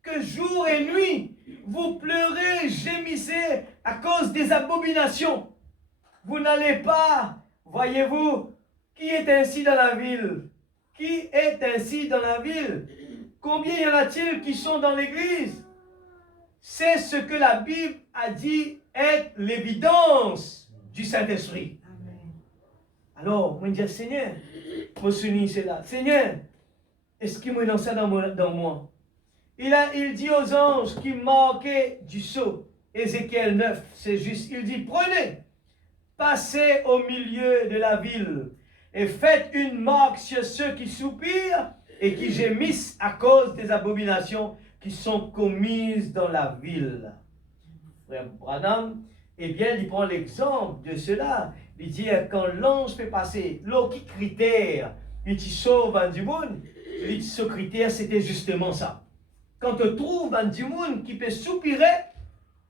que jour et nuit, vous pleurez, gémissez à cause des abominations. Vous n'allez pas, voyez-vous, qui est ainsi dans la ville? Qui est ainsi dans la ville? Combien y en a-t-il qui sont dans l'église? C'est ce que la Bible a dit être l'évidence du Saint-Esprit. Alors, moi, je dis, Seigneur, moi, souligne cela. Seigneur, est-ce qu'il me dans ça dans moi? Il dit aux anges qui marquaient du sceau, Ézéchiel 9, c'est juste, il dit, prenez, passez au milieu de la ville et faites une marque sur ceux qui soupirent et qui gémissent à cause des abominations qui sont commises dans la ville. Frère Branham, eh bien, il prend l'exemple de cela. Il dit, quand l'ange fait passer l'eau qui critère, il te sauve un du monde, ce critère, c'était justement ça. Quand tu trouves un du monde qui peut soupirer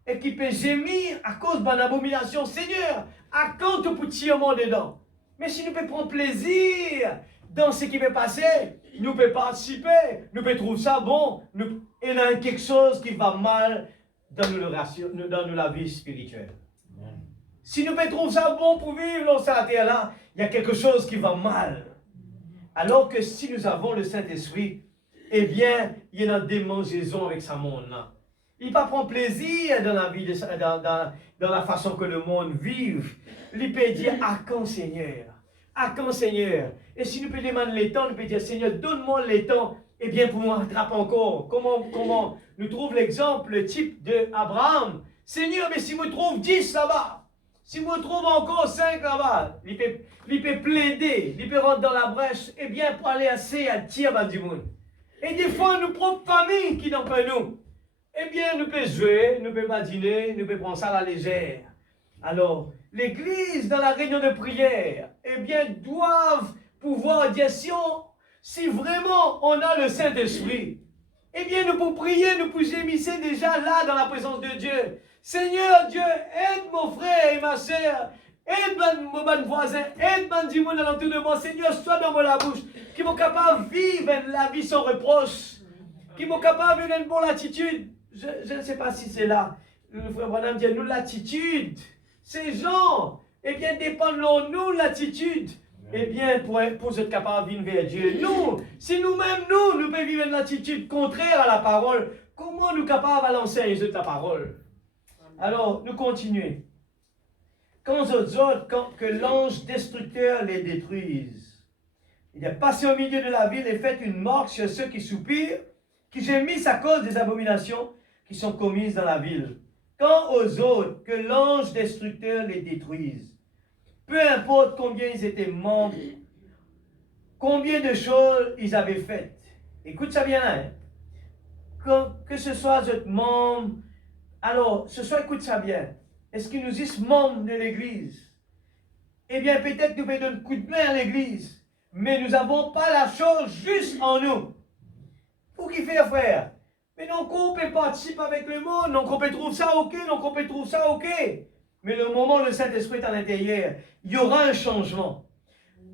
et qui peut gémir à cause d'une abomination, Seigneur, à quand tu peux tirer mon dedans? Mais si nous pouvons prendre plaisir dans ce qui peut passer, nous pouvons participer, nous pouvons trouver ça bon, il y a quelque chose qui va mal dans la vie spirituelle. Si nous pouvons trouver ça bon pour vivre dans cette terre-là, il y a quelque chose qui va mal. Alors que si nous avons le Saint-Esprit, eh bien, il y a une démangeaison avec ce monde-là. Il ne peut pas prendre plaisir dans la vie, dans la façon que le monde vive. Il peut dire, à quand Seigneur? À quand Seigneur? Et si nous pouvons demander les temps, nous pouvons dire, Seigneur, donne-moi les temps, eh bien, pour moi rattraper encore. Comment nous trouve l'exemple, le type d'Abraham? Seigneur, mais si vous trouvez 10 là-bas, si vous trouvez encore 5 là-bas, il peut plaider, il peut rentrer dans la brèche, eh bien, pour aller assez à tir dans du monde. Et des fois, nos propres familles qui n'ont pas nous, eh bien, nous pouvons jouer, nous pouvons imaginer, nous pouvons prendre ça à la légère. Alors, l'Église, dans la réunion de prière, eh bien, doivent pouvoir dire, si vraiment on a le Saint-Esprit, eh bien, nous pouvons prier, nous pouvons gémisser déjà là, dans la présence de Dieu. Seigneur Dieu, aide mon frère et ma soeur, aide mon voisin, aide mon du monde alentour de moi. Seigneur, sois dans la bouche, qui sont capables de vivre la vie sans reproche, qui sont capables d'une bonne attitude. Je ne sais pas si c'est là. Le frère Branham dit, nous, l'attitude, ces gens, eh bien, dépendent de nous, l'attitude. Eh bien, pour être capable de vivre vers Dieu. Nous, si nous-mêmes, nous pouvons vivre une attitude contraire à la parole, comment nous sommes capables de lancer les autres la parole? Alors, nous continuons. Quand aux autres, que l'ange destructeur les détruise, il est passé au milieu de la ville et fait une marque sur ceux qui soupirent, qui gémissent à cause des abominations qui sont commises dans la ville. Quand aux autres, que l'ange destructeur les détruise, peu importe combien ils étaient membres, combien de choses ils avaient faites. Écoute ça bien là. Hein? Que ce soit votre membre, alors, ce soir, écoute ça bien. Est-ce qu'ils nous disent membres de l'Église? Eh bien, peut-être nous pouvons donner un coup de main à l'Église, mais nous n'avons pas la chose juste en nous. Pour qui faire, frère? Mais non, qu'on peut participer avec le monde, non, qu'on peut trouver ça ok, non, qu'on peut trouver ça ok. Mais le moment où le Saint-Esprit est à l'intérieur, il y aura un changement.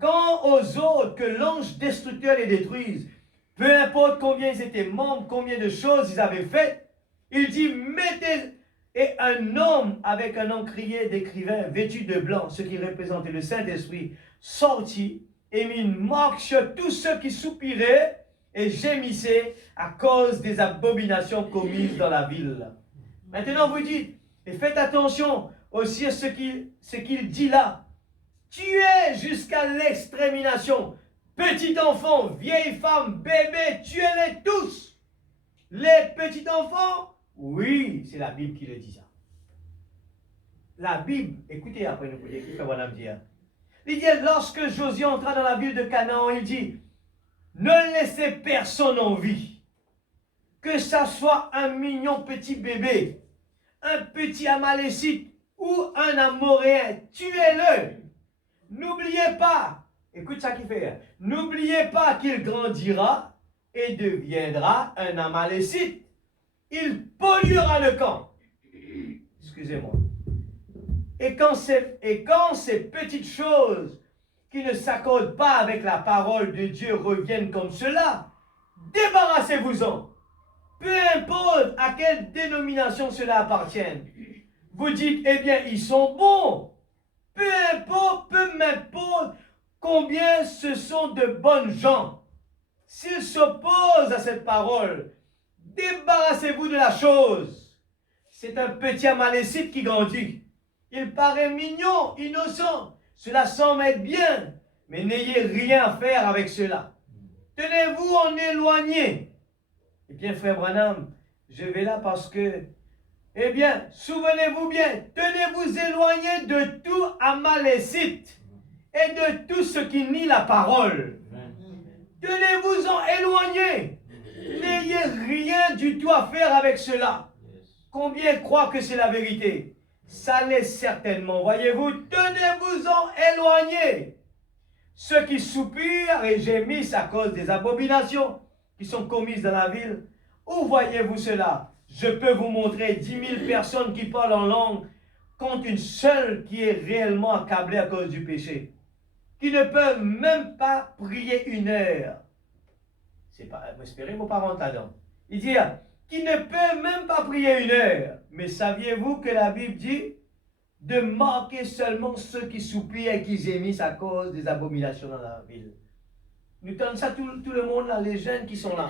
Quand aux autres, que l'ange destructeur les détruise, peu importe combien ils étaient membres, combien de choses ils avaient faites, il dit, mettez, et un homme avec un encrier d'écrivain vêtu de blanc, ce qui représentait le Saint-Esprit, sortit et mit une marque sur tous ceux qui soupiraient et gémissaient à cause des abominations commises dans la ville. Maintenant, vous dites, et faites attention aussi à ce qu'il dit là. Tuez jusqu'à l'extermination. Petit enfant, vieille femme, bébé, tuez-les tous. Les petits enfants, oui, c'est la Bible qui le dit ça. La Bible, écoutez après, nous pouvons écouter Madame dire. Il dit, lorsque Josué entra dans la ville de Canaan, il dit, ne laissez personne en vie. Que ça soit un mignon petit bébé, un petit amalécite ou un amoréen, tuez-le. N'oubliez pas Écoute ça qu'il fait. N'oubliez pas qu'il grandira et deviendra un Amalécite. Il polluera le camp. Excusez-moi. Et quand ces petites choses qui ne s'accordent pas avec la parole de Dieu reviennent comme cela, débarrassez-vous-en. Peu importe à quelle dénomination cela appartienne. Vous dites, eh bien, ils sont bons. Peu m'importe combien ce sont de bonnes gens. S'ils s'opposent à cette parole, débarrassez-vous de la chose. C'est un petit Amalécite qui grandit. Il paraît mignon, innocent. Cela semble être bien, mais n'ayez rien à faire avec cela. Tenez-vous en éloigné. Eh bien, frère Branham, je vais là parce que, eh bien, souvenez-vous bien, tenez-vous éloigné de tout Amalécite et de tout ce qui nie la parole. Tenez-vous-en éloigné. N'ayez rien du tout à faire avec cela. Combien croient que c'est la vérité? Ça l'est certainement. Voyez-vous, tenez-vous-en éloigné. Ceux qui soupirent et gémissent à cause des abominations qui sont commises dans la ville, où voyez-vous cela? Je peux vous montrer 10 000 personnes qui parlent en langue contre une seule qui est réellement accablée à cause du péché, qui ne peuvent même pas prier une heure. C'est pas, espérez vos parents là-dedans. Il dit, qui ne peuvent même pas prier une heure. Mais saviez-vous que la Bible dit de marquer seulement ceux qui soupirent et qui gémissent à cause des abominations dans la ville? Nous donnons ça tout le monde là, les jeunes qui sont là.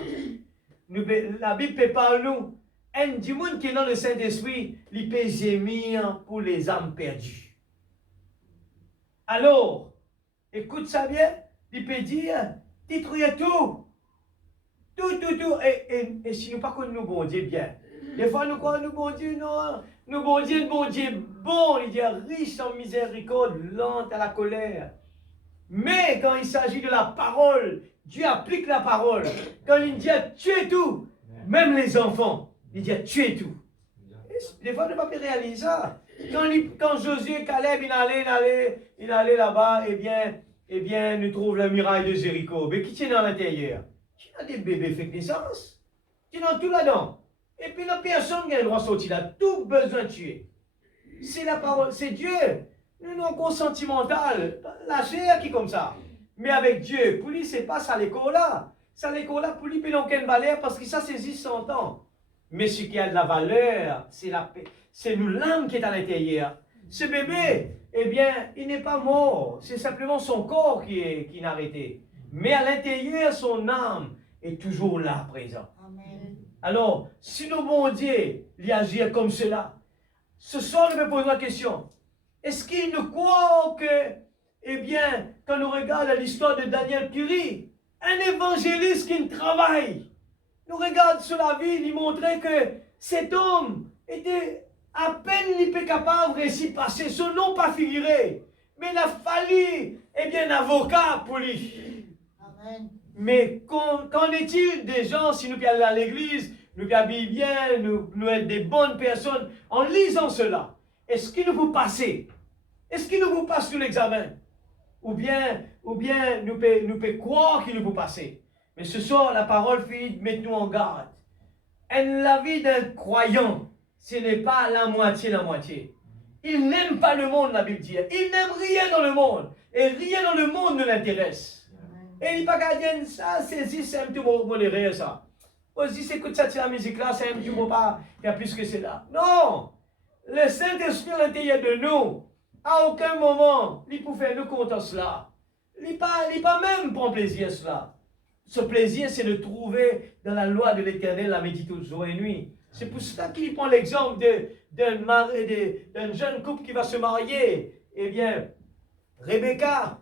La Bible peut parler nous. Un du monde qui est dans le Saint-Esprit, il peut gémir pour les âmes perdues. Alors, écoute ça bien, il peut dire, titrer tout. Tout. Et si nous ne connaissons pas nous, bon Dieu, bien. Des fois, nous croyons, nous, bon Dieu, non. Nous, bon Dieu, bon. Il dit, riche en miséricorde, lent à la colère. Mais quand il s'agit de la parole, Dieu applique la parole. Quand il dit, tuez tout, même les enfants, il dit, tuez tout. Et des fois, on ne peut pas réaliser ça. Quand Josué, Caleb, il allait là-bas, eh bien, nous trouvons la muraille de Jéricho. Mais qui tient dans l'intérieur? Tu as des bébés fait naissance. Tu as tout là-dedans. Et puis la personne qui a le droit de sortir là, tout besoin de tuer. C'est la parole, c'est Dieu. Nous n'avons qu'au sentimental, la chair qui est comme ça. Mais avec Dieu, pour lui, c'est pas ça l'école là. Ça l'école là, pour lui, il n'a aucune valeur parce que ça saisit 100 ans. Mais ce qui a de la valeur, c'est nous l'âme qui est à l'intérieur. Ce bébé, eh bien, il n'est pas mort. C'est simplement son corps qui est arrêté. Mais à l'intérieur, son âme est toujours là, présent. Amen. Alors, si nos bon Dieu lui agir comme cela, ce soir, je me pose la question. Est-ce qu'il nous croit que, eh bien, quand nous regardons l'histoire de Daniel Curie, un évangéliste qui travaille, nous regarde sur la vie, il montrait que cet homme était à peine capable de réussir passer, son nom pas figuré. Mais il a fallu, eh bien, un avocat pour lui. Amen. Mais qu'en est-il des gens, si nous allons à l'église, nous habillons bien, nous être des bonnes personnes, en lisant cela, est-ce qu'il nous vous passer? Est-ce qu'il nous vous passe sur l'examen? Ou bien nous peut croire qu'il nous vous passer? Mais ce soir, la parole finit, mettez-nous en garde. Et la vie d'un croyant, ce n'est pas la moitié. Il n'aime pas le monde, la Bible dit. Il n'aime rien dans le monde. Et rien dans le monde ne l'intéresse. Et il n'est pas gardien, ça, c'est un petit mot modéré, ça. Aussi, c'est que ça, la musique là, c'est un petit mot pas, il y a plus que cela. Non! Le Saint-Esprit à l'intérieur de nous, à aucun moment, il peut faire nous compter cela. Il n'est pas même prendre plaisir à cela. Ce plaisir, c'est de trouver dans la loi de l'Éternel la méditation jour et nuit. C'est pour cela qu'il prend l'exemple d'un jeune couple qui va se marier. Eh bien, Rebecca,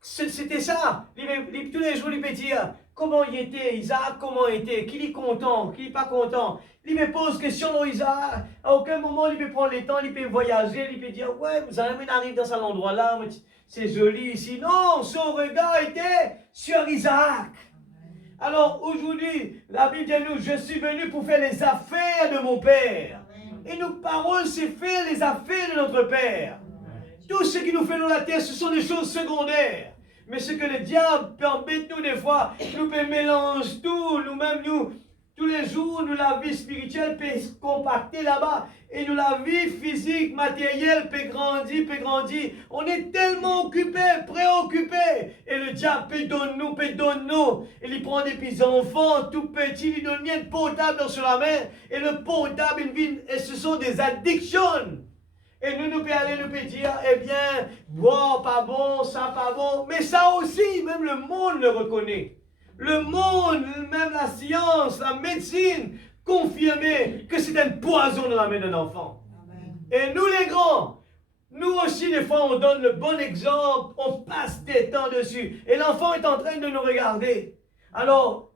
c'était ça. Tous les jours, il peut dire comment il était, Isaac, comment il était, qui est content, qui n'est pas content. Il me pose question sur Isaac. À aucun moment, il peut prendre le temps, il peut voyager, il peut dire ouais, vous arrivez dans cet endroit-là, c'est joli ici. Non, son regard était sur Isaac. Alors aujourd'hui, la Bible dit à nous, je suis venu pour faire les affaires de mon Père. Et nos paroles, c'est faire les affaires de notre Père. Tout ce qui nous fait dans la terre, ce sont des choses secondaires. Mais ce que le diable peut embêter nous des fois, nous peut mélanger tout, nous-mêmes, nous, tous les jours, nous, la vie spirituelle peut se compacter là-bas. Et nous, la vie physique, matérielle peut grandir, peut grandir. On est tellement occupés, préoccupés. Et le diable peut donner nous. Et il prend des petits enfants tout petits, il donne rien de portable dans la main. Et le portable, et ce sont des addictions. Et nous pouvons aller, nous pouvons dire, eh bien, boire, pas bon, ça, pas bon. Mais ça aussi, même le monde le reconnaît. Le monde, même la science, la médecine, confirmé que c'est un poison dans la main d'un enfant. Amen. Et nous les grands, nous aussi des fois on donne le bon exemple, on passe des temps dessus. Et l'enfant est en train de nous regarder. Alors,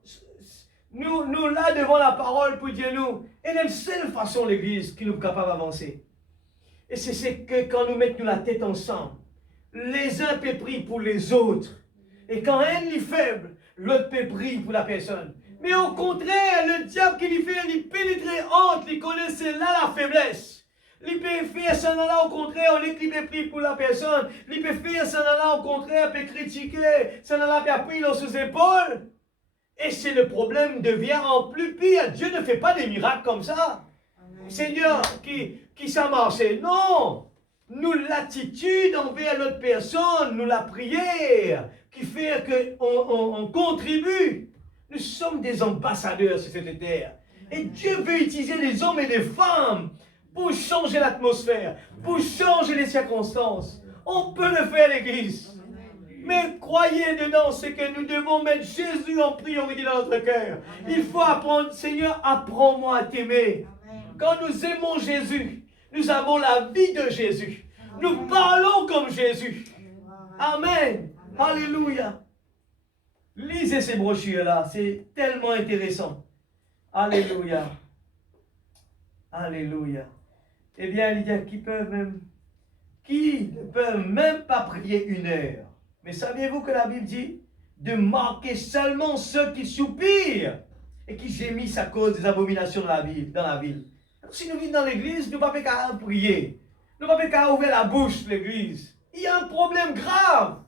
nous là devant la parole pour dire nous, et la seule façon l'église qui nous est capable d'avancer. Et c'est que quand nous mettons la tête ensemble, les uns peuvent prier pour les autres. Et quand un est faible, l'autre peut prier pour la personne. Mais au contraire, le diable qui lui fait, il pénétrer entre, il connaissait là la faiblesse. Il peut faire ça là au contraire, au lieu qu'il peut prier pour la personne. Il peut faire ça là au contraire, peut critiquer, ça là peut appuyer dans ses épaules. Et c'est le problème devient en plus pire. Dieu ne fait pas des miracles comme ça. Amen. Seigneur, qui ça marché? Non! Nous, l'attitude envers l'autre personne, nous, la prière, qui fait qu'on contribue. Nous sommes des ambassadeurs sur cette terre. Et Dieu veut utiliser les hommes et les femmes pour changer l'atmosphère, pour changer les circonstances. On peut le faire, l'Église. Mais croyez dedans, c'est que nous devons mettre Jésus en priorité dans notre cœur. Il faut apprendre, Seigneur, apprends-moi à t'aimer. Quand nous aimons Jésus, nous avons la vie de Jésus. Nous parlons comme Jésus. Amen. Alléluia. Lisez ces brochures-là, c'est tellement intéressant. Alléluia. Alléluia. Eh bien, il y a qui ne peuvent même pas prier 1 heure. Mais saviez-vous que la Bible dit de marquer seulement ceux qui soupirent et qui gémissent à cause des abominations de la ville, dans la ville. Alors, si nous vivons dans l'église, nous ne pouvons pas prier. Nous ne pouvons pas ouvrir la bouche de l'église. Il y a un problème grave.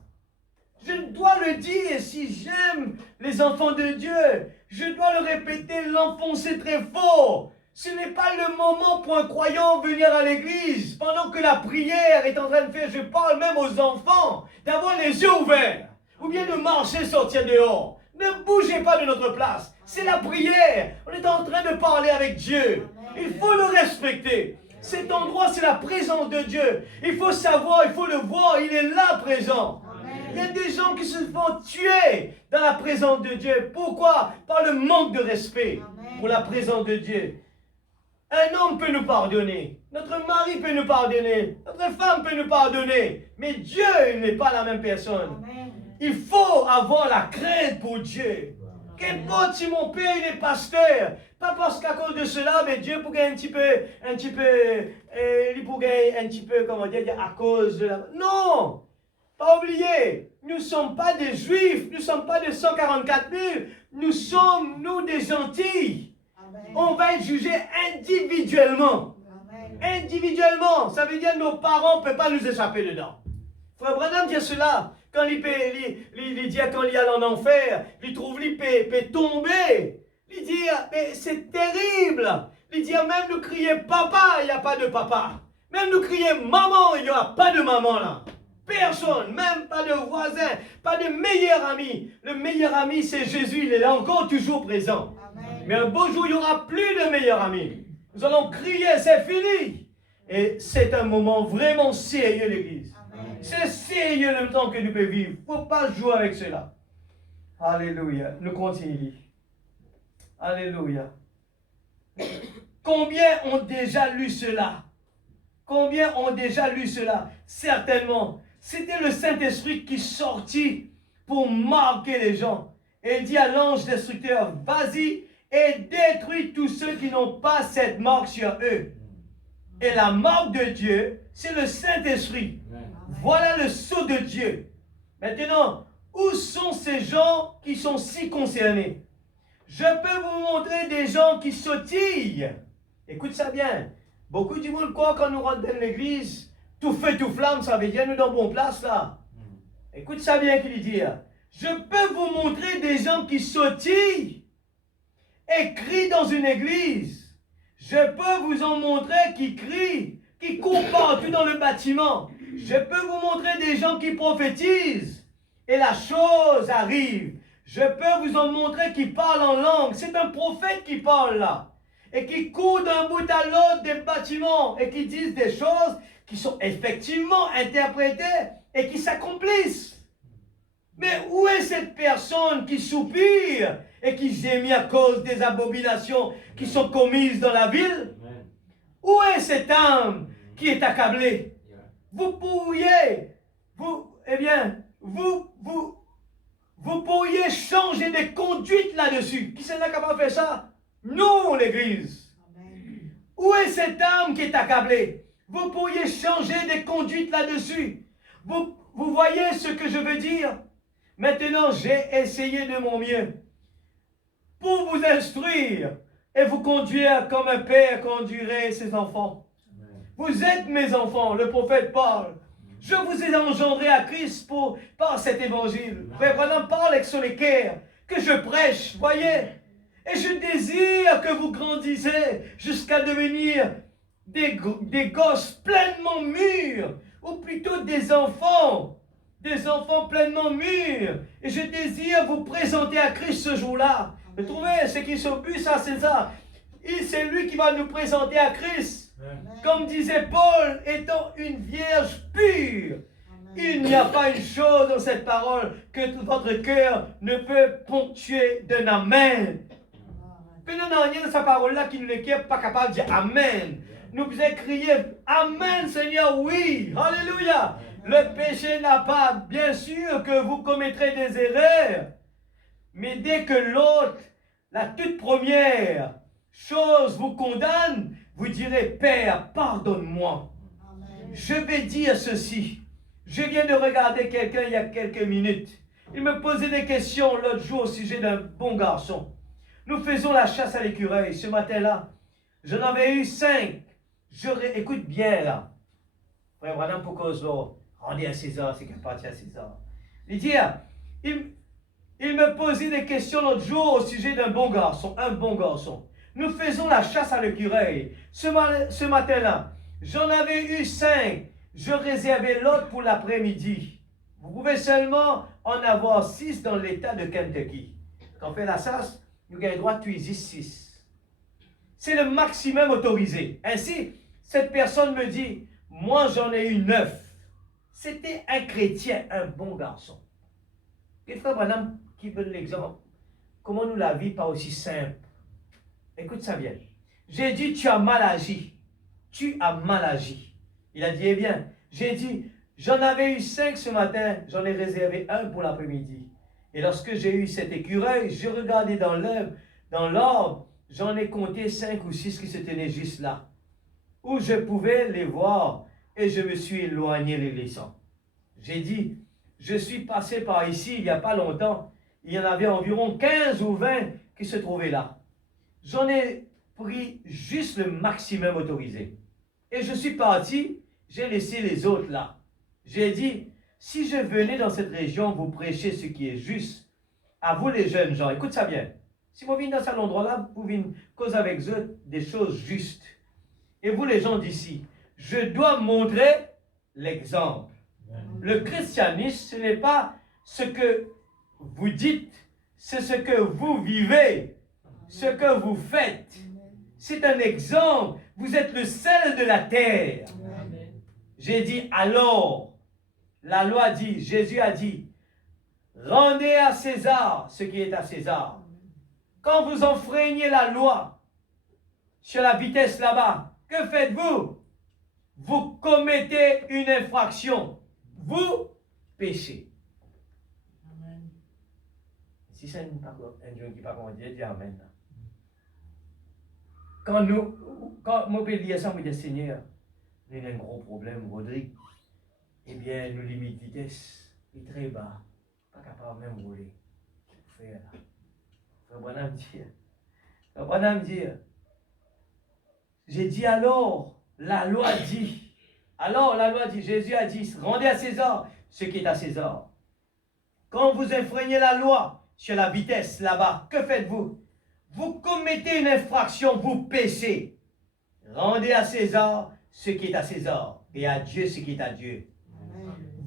Je dois le dire, si j'aime les enfants de Dieu, je dois le répéter, l'enfoncer très fort. Ce n'est pas le moment pour un croyant venir à l'église pendant que la prière est en train de faire. Je parle même aux enfants d'avoir les yeux ouverts ou bien de marcher, sortir dehors. Ne bougez pas de notre place. C'est la prière. On est en train de parler avec Dieu. Il faut le respecter. Cet endroit, c'est la présence de Dieu. Il faut savoir, il faut le voir, il est là présent. Il y a des gens qui se font tuer dans la présence de Dieu. Pourquoi? Par le manque de respect pour la présence de Dieu. Un homme peut nous pardonner. Notre mari peut nous pardonner. Notre femme peut nous pardonner. Mais Dieu n'est pas la même personne. Amen. Il faut avoir la crainte pour Dieu. Qu'importe si mon père il est pasteur. Pas parce qu'à cause de cela, mais Dieu pourrait un petit peu, comment dire, à cause de la... Non! Pas oublier, nous ne sommes pas des juifs, nous ne sommes pas de 144 000, nous sommes, nous, des gentils. Amen. On va être jugé individuellement. Amen. Individuellement, ça veut dire que nos parents ne peuvent pas nous échapper dedans. Frère Branham dit cela, quand il dit quand il y a en enfer, il trouve qu'il peut tomber. Il dit, mais c'est terrible. Il dit, même nous crier papa, il n'y a pas de papa. Même nous crier maman, il n'y aura pas de maman là. Personne, même pas de voisin, pas de meilleur ami. Le meilleur ami, c'est Jésus, il est là encore toujours présent. Amen. Mais un beau jour, il n'y aura plus de meilleur ami. Nous allons crier, c'est fini. Et c'est un moment vraiment sérieux, l'Église. C'est sérieux le temps que nous pouvons vivre. Il ne faut pas jouer avec cela. Alléluia. Nous continuons. Alléluia. Combien ont déjà lu cela? Combien ont déjà lu cela? Certainement. C'était le Saint-Esprit qui sortit pour marquer les gens. Et il dit à l'ange destructeur, vas-y et détruis tous ceux qui n'ont pas cette marque sur eux. Et la marque de Dieu, c'est le Saint-Esprit. Voilà le sceau de Dieu. Maintenant, où sont ces gens qui sont si concernés? Je peux vous montrer des gens qui sautillent. Écoute ça bien. Beaucoup du monde croit quand nous rentrons dans l'église, tout feu, tout flamme, ça veut dire nous dans bonne place là. Écoute ça bien qu'il dit. Je peux vous montrer des gens qui sautillent et crient dans une église. Je peux vous en montrer qui crient, qui courent partout dans le bâtiment. Je peux vous montrer des gens qui prophétisent et la chose arrive. Je peux vous en montrer qui parlent en langue. C'est un prophète qui parle là. Et qui court d'un bout à l'autre des bâtiments et qui disent des choses qui sont effectivement interprétées et qui s'accomplissent. Mais où est cette personne qui soupire et qui gémit à cause des abominations qui sont commises dans la ville? Où est cette âme qui est accablée? Vous pourriez, vous pourriez changer de conduite là-dessus. Qui c'est là qui va faire ça? Nous, l'Église. Où est cette âme qui est accablée? Vous pourriez changer de conduite là-dessus. Vous voyez ce que je veux dire? Maintenant, j'ai essayé de mon mieux pour vous instruire et vous conduire comme un père conduirait ses enfants. Vous êtes mes enfants, le prophète parle. Je vous ai engendré à Christ par cet évangile. Frère Branham parle avec Solécaire, que je prêche, voyez. Et je désire que vous grandissez jusqu'à devenir des gosses pleinement mûrs, ou plutôt des enfants pleinement mûrs. Et je désire vous présenter à Christ ce jour-là. Vous trouvez, ce qui s'oppose, ça c'est ça. C'est lui qui va nous présenter à Christ. Comme disait Paul, étant une vierge pure. Il n'y a pas une chose dans cette parole que tout votre cœur ne peut ponctuer d'un amen. Puis nous n'avons rien dans sa parole-là qui n'est pas capable de dire amen. Nous pouvons crier amen Seigneur, oui, alléluia. Le péché n'a pas, bien sûr que vous commettrez des erreurs. Mais dès que l'autre, la toute première chose vous condamne, vous direz, Père, pardonne-moi. Je vais dire ceci. Je viens de regarder quelqu'un il y a quelques minutes. Il me posait des questions l'autre jour au sujet d'un bon garçon. Nous faisons la chasse à l'écureuil. Ce matin-là, j'en avais eu 5. Écoute bien là. Frère Branham pour cause rendez à César ce qui appartient à César. Il dit, il me posait des questions l'autre jour au sujet d'un bon garçon. Un bon garçon. Nous faisons la chasse à l'écureuil. Ce matin-là, j'en avais eu 5. Je réservais l'autre pour l'après-midi. Vous pouvez seulement en avoir 6 dans l'État de Kentucky. Quand on fait la chasse, nous avons le droit de tuer 6. C'est le maximum autorisé. Ainsi, cette personne me dit, moi j'en ai eu 9. C'était un chrétien, un bon garçon. Et frère Branham qui veut l'exemple. Comment nous la vie pas aussi simple? Écoute ça bien. J'ai dit, tu as mal agi. Tu as mal agi. Il a dit, eh bien, j'ai dit, j'en avais eu 5 ce matin, j'en ai réservé 1 pour l'après-midi. Et lorsque j'ai eu cet écureuil, je regardais dans l'ordre, j'en ai compté 5 ou 6 qui se tenaient juste là, où je pouvais les voir, et je me suis éloigné les laissant. J'ai dit, je suis passé par ici il n'y a pas longtemps, il y en avait environ 15 ou 20 qui se trouvaient là. J'en ai pris juste le maximum autorisé. Et je suis parti, j'ai laissé les autres là. J'ai dit, si je venais dans cette région vous prêcher ce qui est juste, à vous les jeunes gens, écoute ça bien. Si vous venez dans cet endroit-là, vous venez causer avec eux des choses justes. Et vous les gens d'ici, je dois montrer l'exemple. Le christianisme, ce n'est pas ce que vous dites, c'est ce que vous vivez, ce que vous faites. C'est un exemple. Vous êtes le sel de la terre. J'ai dit alors, la loi dit, Jésus a dit, rendez à César ce qui est à César. Quand vous enfreignez la loi sur la vitesse là-bas, que faites-vous? Vous commettez une infraction. Vous péchez. Amen. Si c'est un Dieu qui parle, on dit Amen. Quand moi je dis ça, je dis Seigneur, il y a un gros problème, Rodrigue. Eh bien, nous limite vitesse est très bas. Pas capable même de rouler. Qu'est-ce qu'il faut faire là? Frère Branham dit, j'ai dit alors, la loi dit, Jésus a dit, rendez à César ce qui est à César. Quand vous enfreignez la loi sur la vitesse là-bas, que faites-vous? Vous commettez une infraction, vous péchez. Rendez à César ce qui est à César et à Dieu ce qui est à Dieu.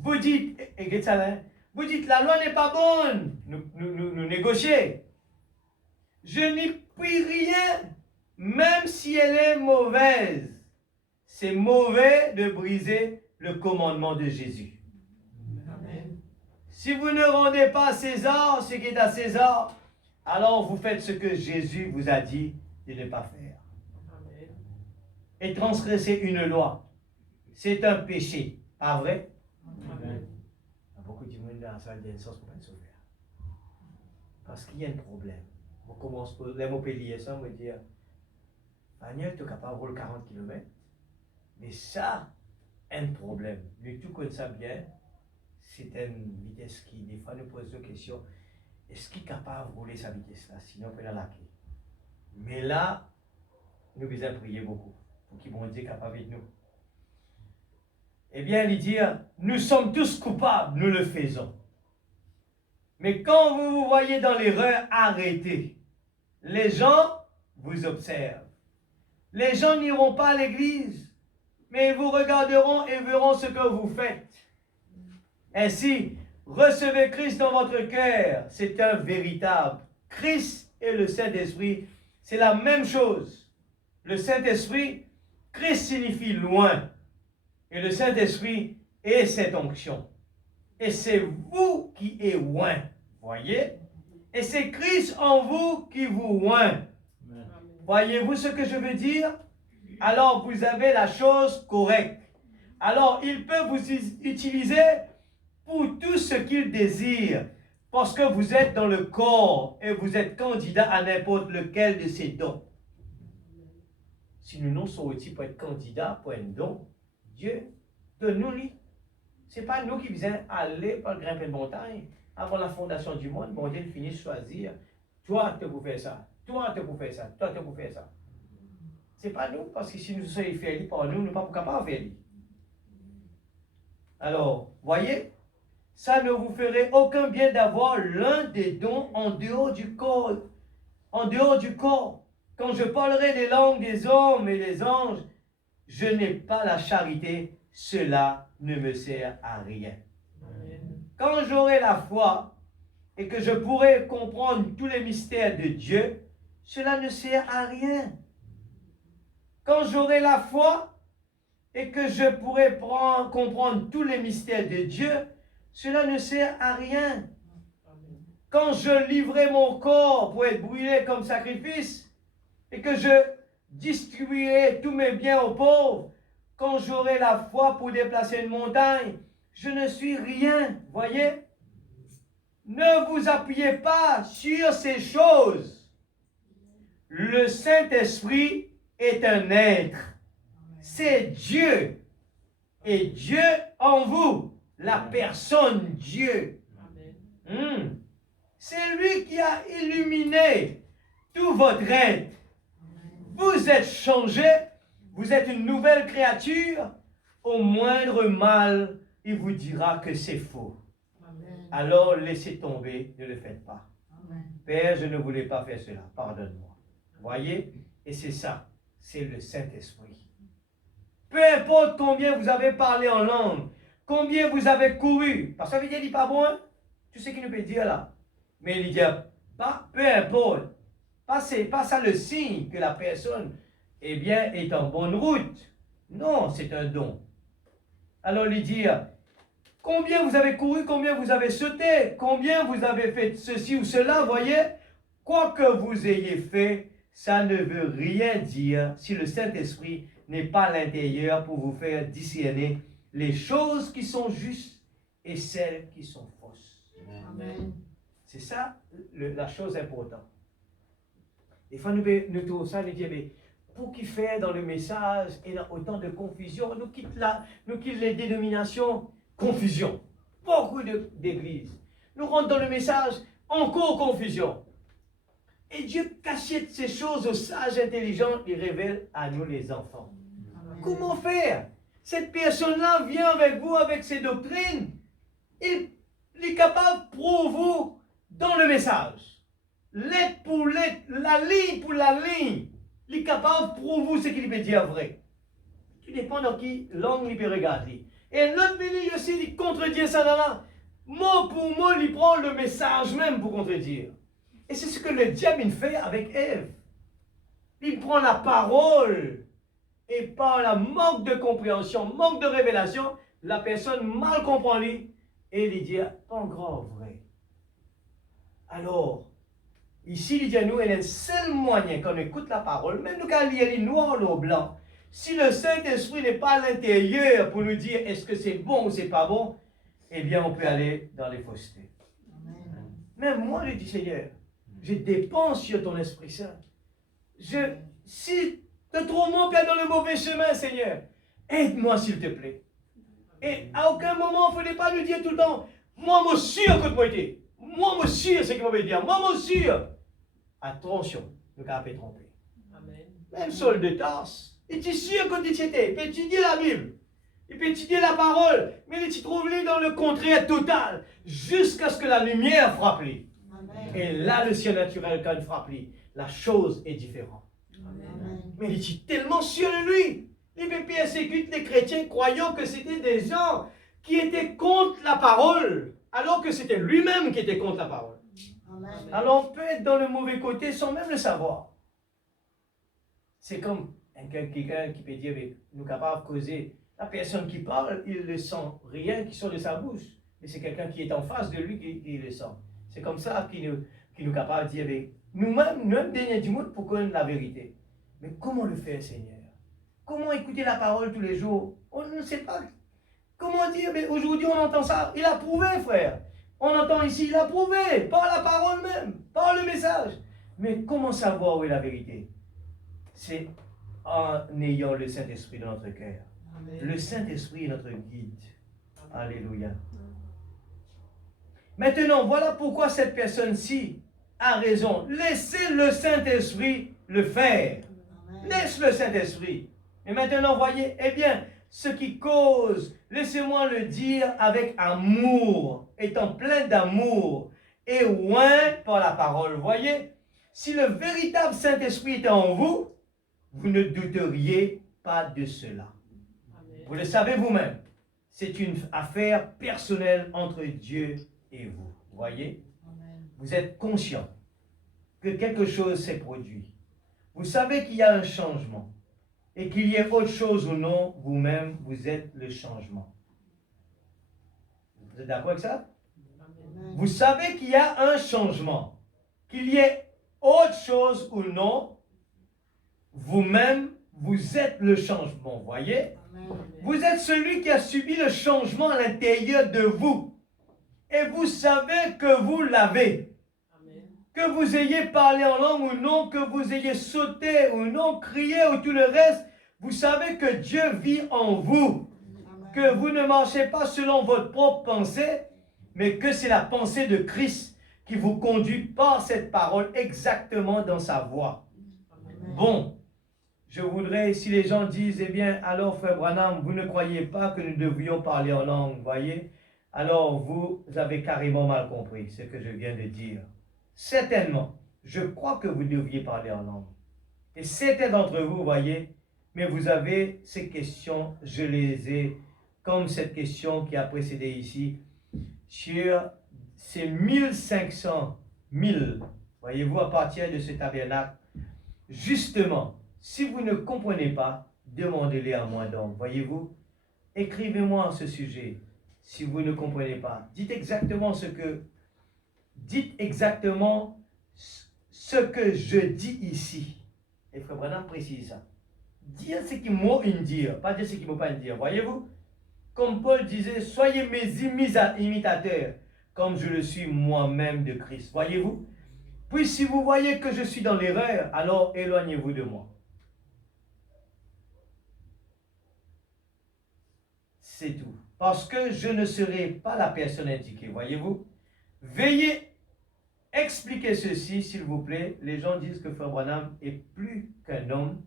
Vous dites, vous dites, la loi n'est pas bonne. Nous négocions. Je n'y puis rien, même si elle est mauvaise. C'est mauvais de briser le commandement de Jésus. Amen. Si vous ne rendez pas à César ce qui est à César, alors vous faites ce que Jésus vous a dit de ne pas faire. Amen. Et transgresser une loi, c'est un péché, pas vrai? Amen. Il y a beaucoup de monde dans la salle de sens pour être sauvé. Parce qu'il y a un problème. On commence par les mots péliers, ça, on me dit, Daniel, tu es capable de rouler 40 km. Mais ça, un problème. Mais tout comme ça bien, c'est une vitesse qui, des fois, nous pose la question, est-ce qu'il est capable de rouler sa vitesse là? Sinon, on peut la laquer. Mais là, nous devons prier beaucoup pour qu'il bon Dieu capable de nous. Eh bien, il dit, nous sommes tous coupables, nous le faisons. Mais quand vous vous voyez dans l'erreur, arrêtez. Les gens vous observent. Les gens n'iront pas à l'église, mais ils vous regarderont et verront ce que vous faites. Ainsi, recevez Christ dans votre cœur. C'est un véritable. Christ et le Saint-Esprit, c'est la même chose. Le Saint-Esprit, Christ signifie loin. Et le Saint-Esprit est cette onction. Et c'est vous qui êtes loin. Voyez? Et c'est Christ en vous qui vous oint. Voyez-vous ce que je veux dire? Alors vous avez la chose correcte. Alors il peut vous utiliser pour tout ce qu'il désire. Parce que vous êtes dans le corps et vous êtes candidat à n'importe lequel de ces dons. Si nous non sommes aussi pour être candidat pour un don, Dieu donne-nous-les. Ce n'est pas nous qui visons aller par grimper une montagne. Avant la fondation du monde, bon Dieu finit de choisir. Toi, tu peux faire ça. Toi, tu peux faire ça. Toi, tu peux faire ça. Ce n'est pas nous, parce que si nous sommes faits par nous, nous ne sommes pas capables de faire. Alors, voyez, ça ne vous ferait aucun bien d'avoir l'un des dons en dehors du corps. En dehors du corps. Quand je parlerai des langues des hommes et des anges, je n'ai pas la charité, cela ne me sert à rien. Quand j'aurai la foi et que je pourrai comprendre tous les mystères de Dieu, cela ne sert à rien. Quand j'aurai la foi et que je pourrai comprendre tous les mystères de Dieu, cela ne sert à rien. Quand je livrerai mon corps pour être brûlé comme sacrifice et que je distribuerai tous mes biens aux pauvres, quand j'aurai la foi pour déplacer une montagne, je ne suis rien, voyez? Ne vous appuyez pas sur ces choses. Le Saint-Esprit est un être. C'est Dieu. Et Dieu en vous, la personne Dieu. C'est lui qui a illuminé tout votre être. Vous êtes changé, vous êtes une nouvelle créature. Au moindre mal, il vous dira que c'est faux. Amen. Alors laissez tomber, ne le faites pas. Amen. Père, je ne voulais pas faire cela, pardonne-moi. Voyez? Et c'est ça, c'est le Saint-Esprit. Peu importe combien vous avez parlé en langue, combien vous avez couru, parce que ça veut dire qu'il n'est pas bon, hein? Tu sais qu'il nous peut dire là. Mais il dit, pas, peu importe, pas ça le signe que la personne eh bien, est en bonne route. Non, c'est un don. Alors lui dire, combien vous avez couru, combien vous avez sauté, combien vous avez fait ceci ou cela, voyez, quoi que vous ayez fait, ça ne veut rien dire si le Saint-Esprit n'est pas à l'intérieur pour vous faire discerner les choses qui sont justes et celles qui sont fausses. Amen. C'est ça la chose importante. Des fois, nous trouvons ça, nous disons, mais pour qu'il fait dans le message et dans autant de confusion, nous quittons les dénominations, confusion. Beaucoup d'églises. Nous rentrons dans le message, encore confusion. Et Dieu cachette ces choses aux sages intelligents et révèle à nous les enfants. Amen. Comment faire? Cette personne-là vient avec vous avec ses doctrines. il est capable pour vous dans le message. Lettre pour lettre, la ligne pour la ligne. Il est capable pour vous ce qu'il veut dire vrai. Tout dépend de qui langue il peut regarder. Et l'autre venu aussi, il contredit ça dans là. Mot pour mot, il prend le message même pour contredire. Et c'est ce que le diable fait avec Ève. Il prend la parole et par la manque de compréhension, manque de révélation, la personne mal comprend lui et il dit pas encore vrai. Alors, ici, il dit à nous, il y a un seul moyen quand on écoute la parole, même nous quand il y a les noirs ou blanc, si le Saint-Esprit n'est pas à l'intérieur pour nous dire est-ce que c'est bon ou c'est pas bon, eh bien on peut aller dans les faussetés. Amen. Même moi, je dis Seigneur, je dépense sur ton Esprit Saint. Si tu trouves mon père dans le mauvais chemin, Seigneur, aide-moi s'il te plaît. Et à aucun moment, il ne faut pas nous dire tout le temps, moi, je suis sûr que tu m'as été. Moi, je suis sûr ce qu'il m'a dire. Moi, je suis sûr. Attention, le gars peut tromper. Amen. Même Saul de Tarse, il est sûr que tu étais. Il peut étudier la Bible. Il peut étudier la parole. Mais il se trouve dans le contraire total. Jusqu'à ce que la lumière frappe lui. Amen. Et là, le ciel naturel, quand il frappe lui, la chose est différente. Amen. Mais il est tellement sûr de lui. Il peut persécuter les chrétiens croyant que c'était des gens qui étaient contre la parole, alors que c'était lui-même qui était contre la parole. Amen. Alors on peut être dans le mauvais côté sans même le savoir. C'est comme quelqu'un qui peut dire, nous sommes capables de causer. La personne qui parle, il ne sent rien qui sort de sa bouche. Mais c'est quelqu'un qui est en face de lui qui le sent. C'est comme ça qu'il nous est capable de dire, nous-mêmes, dernier du monde, pour connaître la vérité. Mais comment le faire, Seigneur? Comment écouter la parole tous les jours? On ne sait pas. Comment dire? Mais aujourd'hui, on entend ça. Il a prouvé, frère. On entend ici, il a prouvé. Par la parole même. Par le message. Mais comment savoir où est la vérité? C'est en ayant le Saint-Esprit dans notre cœur. Amen. Le Saint-Esprit est notre guide. Amen. Alléluia. Maintenant, voilà pourquoi cette personne-ci a raison. Laissez le Saint-Esprit le faire. Amen. Laisse le Saint-Esprit. Et maintenant, voyez, eh bien, ce qui cause, laissez-moi le dire avec amour, étant plein d'amour et oint par la parole. Voyez, si le véritable Saint-Esprit était en vous, vous ne douteriez pas de cela. Amen. Vous le savez vous-même. C'est une affaire personnelle entre Dieu et vous. Voyez, amen. Vous êtes conscient que quelque chose s'est produit. Vous savez qu'il y a un changement. Et qu'il y ait autre chose ou non, vous-même, vous êtes le changement. Vous êtes d'accord avec ça? Amen. Vous savez qu'il y a un changement. Qu'il y ait autre chose ou non, vous-même, vous êtes le changement. Voyez? Amen. Vous êtes celui qui a subi le changement à l'intérieur de vous. Et vous savez que vous l'avez. Que vous ayez parlé en langue ou non, que vous ayez sauté ou non, crié ou tout le reste, vous savez que Dieu vit en vous. Amen. Que vous ne marchez pas selon votre propre pensée, mais que c'est la pensée de Christ qui vous conduit par cette parole exactement dans sa voie. Amen. Bon, je voudrais, si les gens disent, eh bien, alors frère Branham, vous ne croyez pas que nous devions parler en langue, voyez? Alors vous avez carrément mal compris ce que je viens de dire. Certainement, je crois que vous deviez parler en langue. Et certains d'entre vous, voyez, mais vous avez ces questions, je les ai, comme cette question qui a précédé ici, sur ces 1500 000, voyez-vous, à partir de ce tabernacle. Justement, si vous ne comprenez pas, demandez-les à moi donc, voyez-vous. Écrivez-moi à ce sujet, si vous ne comprenez pas. Dites exactement ce que je dis ici. Et Frère Branham précise ça. Dire ce qu'il m'a dire, pas dire ce qu'il ne m'a pas dire. Voyez-vous? Comme Paul disait, soyez mes imitateurs, comme je le suis moi-même de Christ. Voyez-vous? Puis si vous voyez que je suis dans l'erreur, alors éloignez-vous de moi. C'est tout. Parce que je ne serai pas la personne indiquée. Voyez-vous? Veuillez expliquer ceci, s'il vous plaît. Les gens disent que Frère Branham est plus qu'un homme.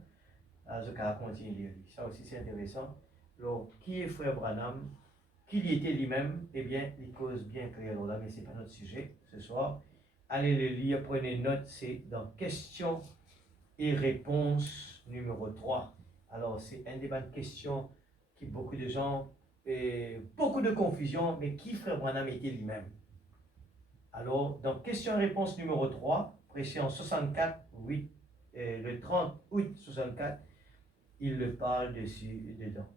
Je vais continuer. Ça aussi, c'est intéressant. Alors, qui est Frère Branham? qu'il y était lui-même, eh bien, il cause bien clair là, mais ce n'est pas notre sujet ce soir. Allez le lire, prenez note, c'est dans questions et réponses numéro 3. Alors, c'est un débat de questions qui beaucoup de gens, et beaucoup de confusion, mais qui Frère Branham était lui-même. Alors, dans question et réponse numéro 3, prêché en 64, le 30 août 64, il le parle dessus et dedans.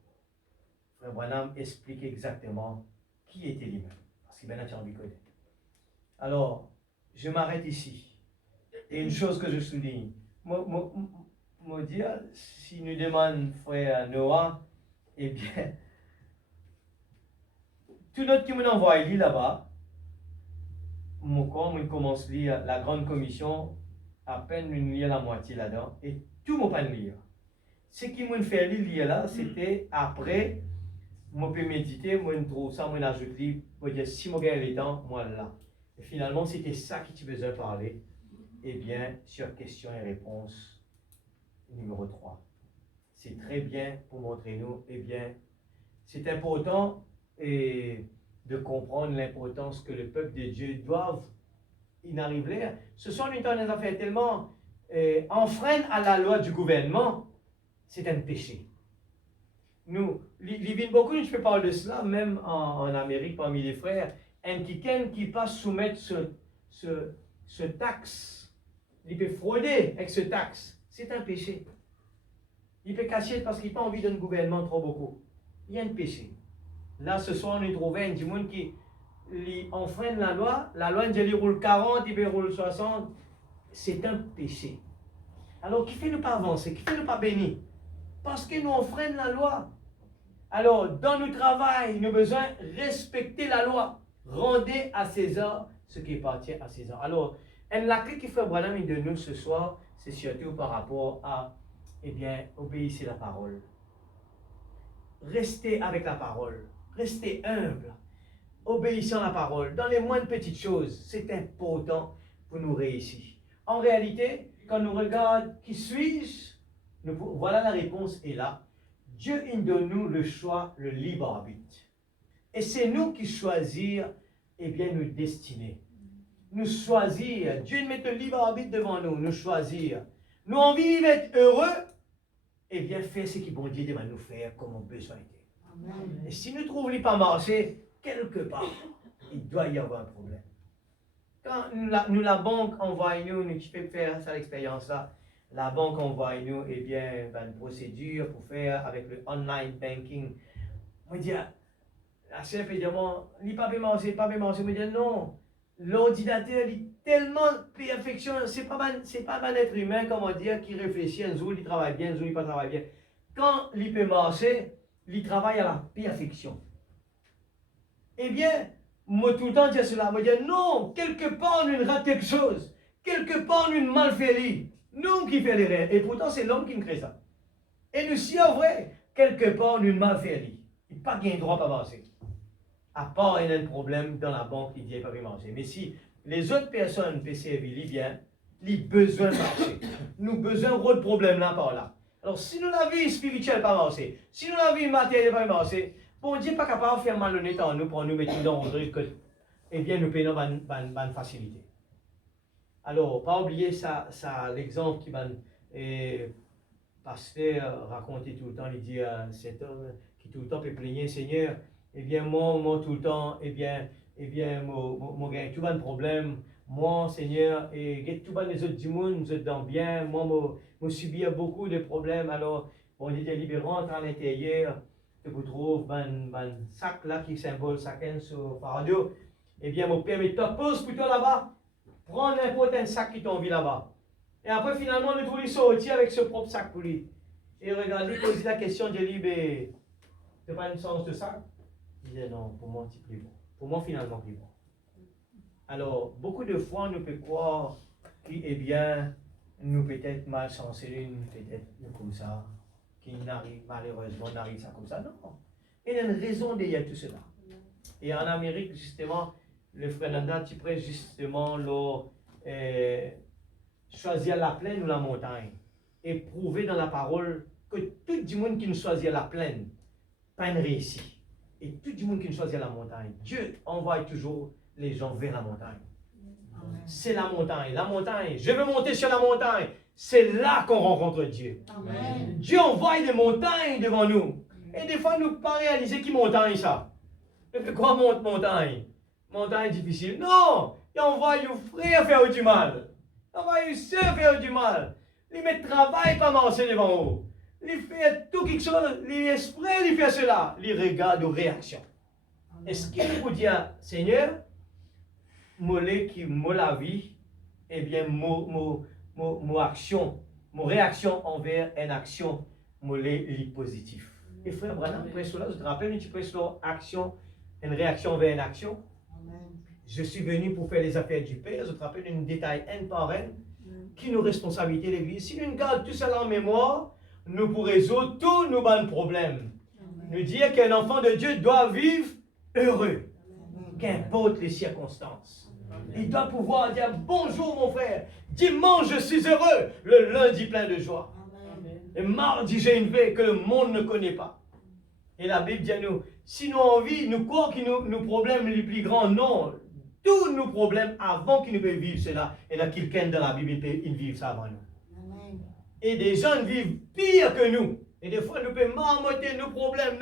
Frère Branham explique exactement qui était lui-même, parce qu'il maintenant tu as envie de connaître. Alors, je m'arrête ici. Et une chose que je souligne, moi dire, si nous demande frère Noah, eh bien, tout notre qui m'envoie il là-bas, quand on commence à lire la grande commission, à peine nous lire la moitié là-dedans, et tout mon pas lire. Ce qui m'a fait lire là, c'était après, moi peux méditer, moi je trouve ça, moi j'ajoute lire, moi dire si moi gagne les temps, moi là. Et finalement, c'était ça qui tu besoin parler, eh bien, sur questions et réponses numéro 3. C'est très bien pour montrer nous, eh bien, c'est important de comprendre l'importance que le peuple de Dieu doit y arriver. Ce sont des affaires tellement enfreignent à la loi du gouvernement, c'est un péché. Nous, il y a beaucoup, je peux parler de cela, même en Amérique, parmi les frères, un qui pas soumettre ce taxe, il peut frauder avec ce taxe, c'est un péché. Il peut cacher parce qu'il n'a pas envie d'un gouvernement trop beaucoup. Il y a un péché. Là, ce soir, on a trouvé un monde qui enfreint la loi il roule 40, il roule 60. C'est un péché. Alors, qui fait nous pas avancer? Qui fait nous pas bénir? Parce que nous enfreignons la loi. Alors, dans notre travail, nous avons besoin de respecter la loi. Rendez à César ce qui appartient à César. Alors, la clé qui fait Branham de nous ce soir, c'est surtout par rapport à, eh bien, obéissez la parole. Restez avec la parole. Restez humble. Obéissant à la parole. Dans les moindres petites choses, c'est important pour nous réussir. En réalité, quand nous regardons qui suis-je, voilà la réponse est là. Dieu donne nous le choix, le libre arbitre. Et c'est nous qui choisir, eh bien, nous destiner. Nous choisir. Dieu nous met le libre arbitre devant nous. Nous choisir. Nous envie d'être heureux, eh bien, faire ce que bon Dieu demande nous faire comme on besoin d'être. Et si nous ne trouvons pas marcher, quelque part, il doit y avoir un problème. Quand la banque envoie nous qui fait faire cette expérience-là, la banque envoie nous, eh bien, une procédure pour faire avec le online banking. On dit, la chef dit, il n'est pas bien marché, on me dit, non, l'ordinateur est tellement perfection, c'est pas un être humain, comment dire, qui réfléchit un jour, il travaille bien, un jour, il pas travaille bien. Quand il peut marcher, il travaille à la perfection. Eh bien, moi tout le temps dire cela, moi dire non, quelque part on rate quelque chose, quelque part on mal fait nous qui fait l'erreur, et pourtant c'est l'homme qui me crée ça. Et nous si en vrai, quelque part on mal fait il n'a pas gain droit à avancer. À part il y a un problème dans la banque, il dit pas bien marcher. Mais si les autres personnes peuvent servir bien, ils ont besoin de marcher. Nous besoin de problème là par là. Alors si nous la vie spirituelle pas marcher, si nous la vie matérielle pas marcher, bon Dieu n'est pas capable de faire malhonnête en nous pour nous mettre dans un truc que, eh bien, nous payons une facilité. Alors, pas oublier ça l'exemple qui m'a pasteur raconté tout le temps, il dit à cet homme qui tout le temps peut plaigner, Seigneur, eh bien, moi tout le temps, eh bien, moi j'ai tout un problème, moi, Seigneur, et tout les autres du monde, nous êtes dans bien, moi, subis beaucoup de problèmes, alors, on dit libérant à l'intérieur, que vous trouvez un sac là qui symbole chacun sur radio, eh bien, mon père me pose plutôt là-bas, prends n'importe un sac qui t'en envie là-bas. Et après, finalement, nous trouvons sortir avec ce propre sac pour lui. Et regardez, poser la question de lui, mais tu n'as pas une sens de sac? Il disait non, pour moi, c'est plus bon. Pour moi, finalement, plus bon. Alors, beaucoup de fois, nous pouvons croire qu'il est bien, nous peut-être mal sensés, peut-être comme ça. Qui n'arrive malheureusement n'arrive ça comme ça. Non. Il y a une raison derrière tout cela. Et en Amérique, justement, le frère Nanda, tu prêtes justement choisir la plaine ou la montagne. Et prouver dans la parole que tout le monde qui nous choisit la plaine, pas une réussite. Et tout le monde qui choisit la montagne, Dieu envoie toujours les gens vers la montagne. C'est la montagne, je veux monter sur la montagne. C'est là qu'on rencontre Dieu. Amen. Dieu envoie des montagnes devant nous. Et des fois, nous ne pas réaliser qui montagne ça. Quoi montagne? Montagne difficile. Non! Il envoie les frères faire du mal. Il envoie les soeurs faire du mal. Il met travail pas marcher devant eux. Il fait tout quelque chose, il esprit, il fait cela. Il regarde aux réactions. Est-ce qu'il vous dit, Seigneur, mollet qui me la vie, eh bien, mon action, mon réaction envers une action, mollet positif. Et frère Branham, après cela, je te rappelle un petit peu sur action, une réaction envers une action. Je suis venu pour faire les affaires du Père. Je te rappelle un détail un par un qui nous responsabilité l'Église. Si nous gardons tout cela en mémoire, nous pourrons résoudre tous nos bons problèmes. Nous dire qu'un enfant de Dieu doit vivre heureux, qu'importe les circonstances. Il doit pouvoir dire bonjour mon frère, dimanche je suis heureux, le lundi plein de joie. Et mardi j'ai une vie que le monde ne connaît pas. Et la Bible dit à nous, si nous avons envie, nous croyons que nos problèmes les plus grands, non. Tous nos problèmes avant qu'ils ne puissent vivre cela, et là quelqu'un dans la Bible, il vit ça avant nous. Amen. Et des gens vivent pire que nous. Et des fois, nous pouvons marmotter nos problèmes.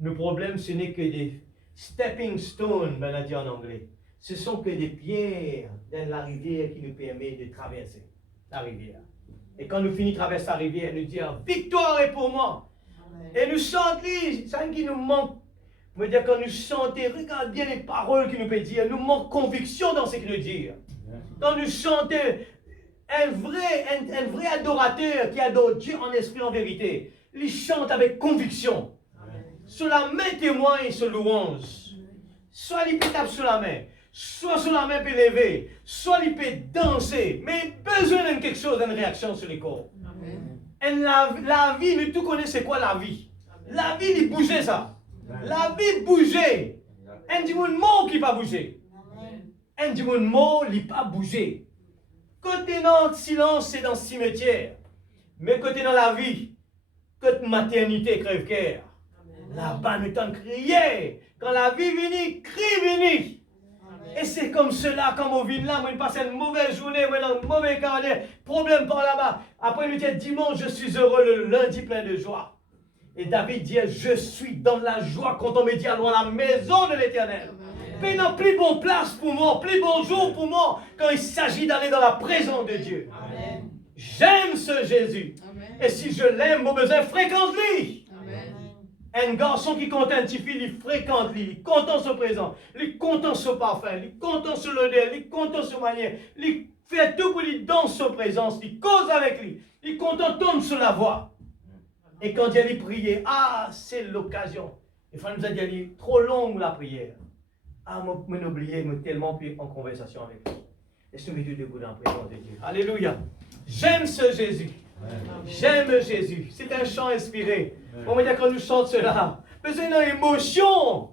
Nos problèmes, ce n'est que des stepping stones, ben on a dit en anglais. Ce sont que des pierres dans la rivière qui nous permet de traverser la rivière. Et quand nous finissons de traverser la rivière, nous disons, victoire est pour moi. Amen. Et nous sentons, c'est qui nous manque. Je veux dire, quand nous chantons, regarde bien les paroles qu'il nous peut dire, nous manque conviction dans ce qu'il nous dit. Quand nous chantons, un vrai adorateur qui adore Dieu en esprit, en vérité, il chante avec conviction. Sur la main témoin et sur louange. Soit il peut taper sur la main, soit sur la main peut lever, soit il peut danser, mais besoin de quelque chose, d'une réaction sur les corps. Et la vie, nous tous connaissons c'est quoi la vie. La vie, il bougeait ça. La vie bougeait. Un du monde mort qui pas bouger. Un du monde mort qui pas bouger. Côté dans le silence, c'est dans le cimetière. Mais côté dans la vie, côté maternité crève-cœur. Là-bas, nous t'en crier. Quand la vie vient, crie vient. Et c'est comme cela, quand on vient là, on passe une mauvaise journée, on a un mauvais carnet, problème par là-bas. Après, nous dit dimanche, je suis heureux, le lundi plein de joie. Et David dit, je suis dans la joie quand on me dit, allons à la maison de l'Éternel. Mais non, plus bonne place pour moi, plus bon jour pour moi, quand il s'agit d'aller dans la présence de Dieu. Amen. J'aime ce Jésus. Amen. Et si je l'aime, mon besoin, fréquente-lui. Un garçon qui contentifie, il fréquente lui, il content ce présent, il content ce parfum, il content ce l'odeur, il content ce manière, il fait tout pour lui dans sa présence, il cause avec lui, il content tombe sur la voix. Et quand il allait prier, c'est l'occasion. Il faut nous a dit, trop longue la prière. Moi, oublié, moi tellement plus en conversation avec lui. Laisse-nous mettre debout dans la présence de Dieu. Alléluia. J'aime ce Jésus. J'aime Jésus. C'est un chant inspiré. On va dire quand nous chantons cela. Mais c'est une émotion.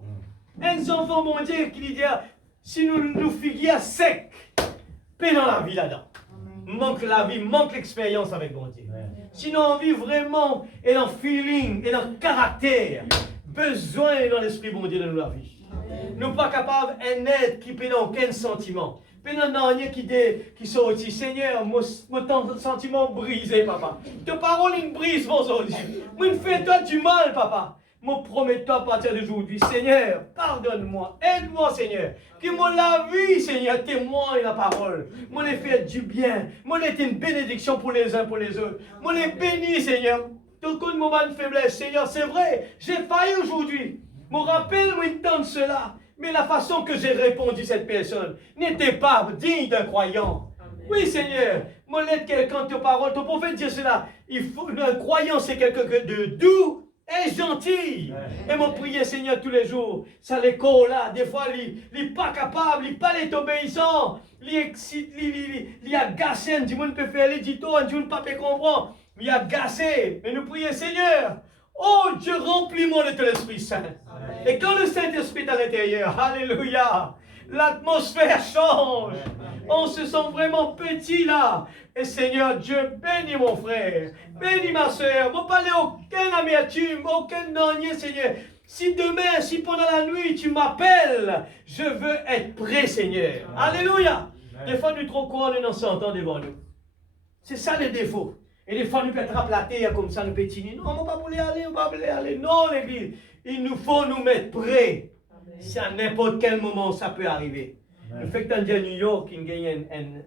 Un enfant, mon Dieu, qui dit, si nous figuions sec, paix dans la vie là-dedans. Manque la vie, manque l'expérience avec mon Dieu. Sinon, on vit vraiment et dans le feeling et dans le caractère. Besoin dans l'esprit, mon Dieu, de la vie. Nous ne sommes pas capables d'un être qui n'a aucun sentiment. Pendant rien qui sortit, Seigneur, mon sentiment brisé, papa. Ta parole, une brise, mon Dieu. Moi, fais-toi du mal, papa. Moi, promets-toi à partir d'aujourd'hui, Seigneur, pardonne-moi, aide-moi, Seigneur. Que moi, la vie, Seigneur, témoigne la parole. Moi, les faire du bien. Moi, les une bénédiction pour les uns, pour les autres. Moi, les bénis, Seigneur. Tout coup de moment de faiblesse, Seigneur, c'est vrai, j'ai failli aujourd'hui. Me rappelle-moi une temps de cela. Mais la façon que j'ai répondu à cette personne n'était pas digne d'un croyant. Amen. Oui, Seigneur, moi, l'aide quelqu'un de parole, ton prophète dit cela. Un croyant, c'est quelqu'un de doux et gentil. Amen. Et mon prier, Seigneur, tous les jours, ça l'écho là. Des fois, il n'est pas capable, il n'est pas obéissant, il excite, il est agacé. Du monde peut faire les dito, du monde ne peut pas comprendre. Il est agacé. Mais nous prions, Seigneur, oh Dieu, remplis-moi de ton Esprit Saint. Amen. Et quand le Saint-Esprit est à l'intérieur, alléluia, l'atmosphère change. Amen. On se sent vraiment petit là. Et Seigneur Dieu, bénis mon frère, bénis ma soeur. Moi, pas aucune amertume, aucun danger, Seigneur. Si demain, si pendant la nuit, tu m'appelles, je veux être prêt, Seigneur. Alléluia. Des fois, nous trop courants, nous n'en s'entend devant nous. C'est ça le défaut. Et des fois, nous pouvons être raplater comme ça, nous pétiner. Non, on ne va pas vouloir aller, on ne va pas vouloir aller. Non, l'église, il nous faut nous mettre prêts. Si à n'importe quel moment, ça peut arriver. Le fait que tu es à New York, il gagne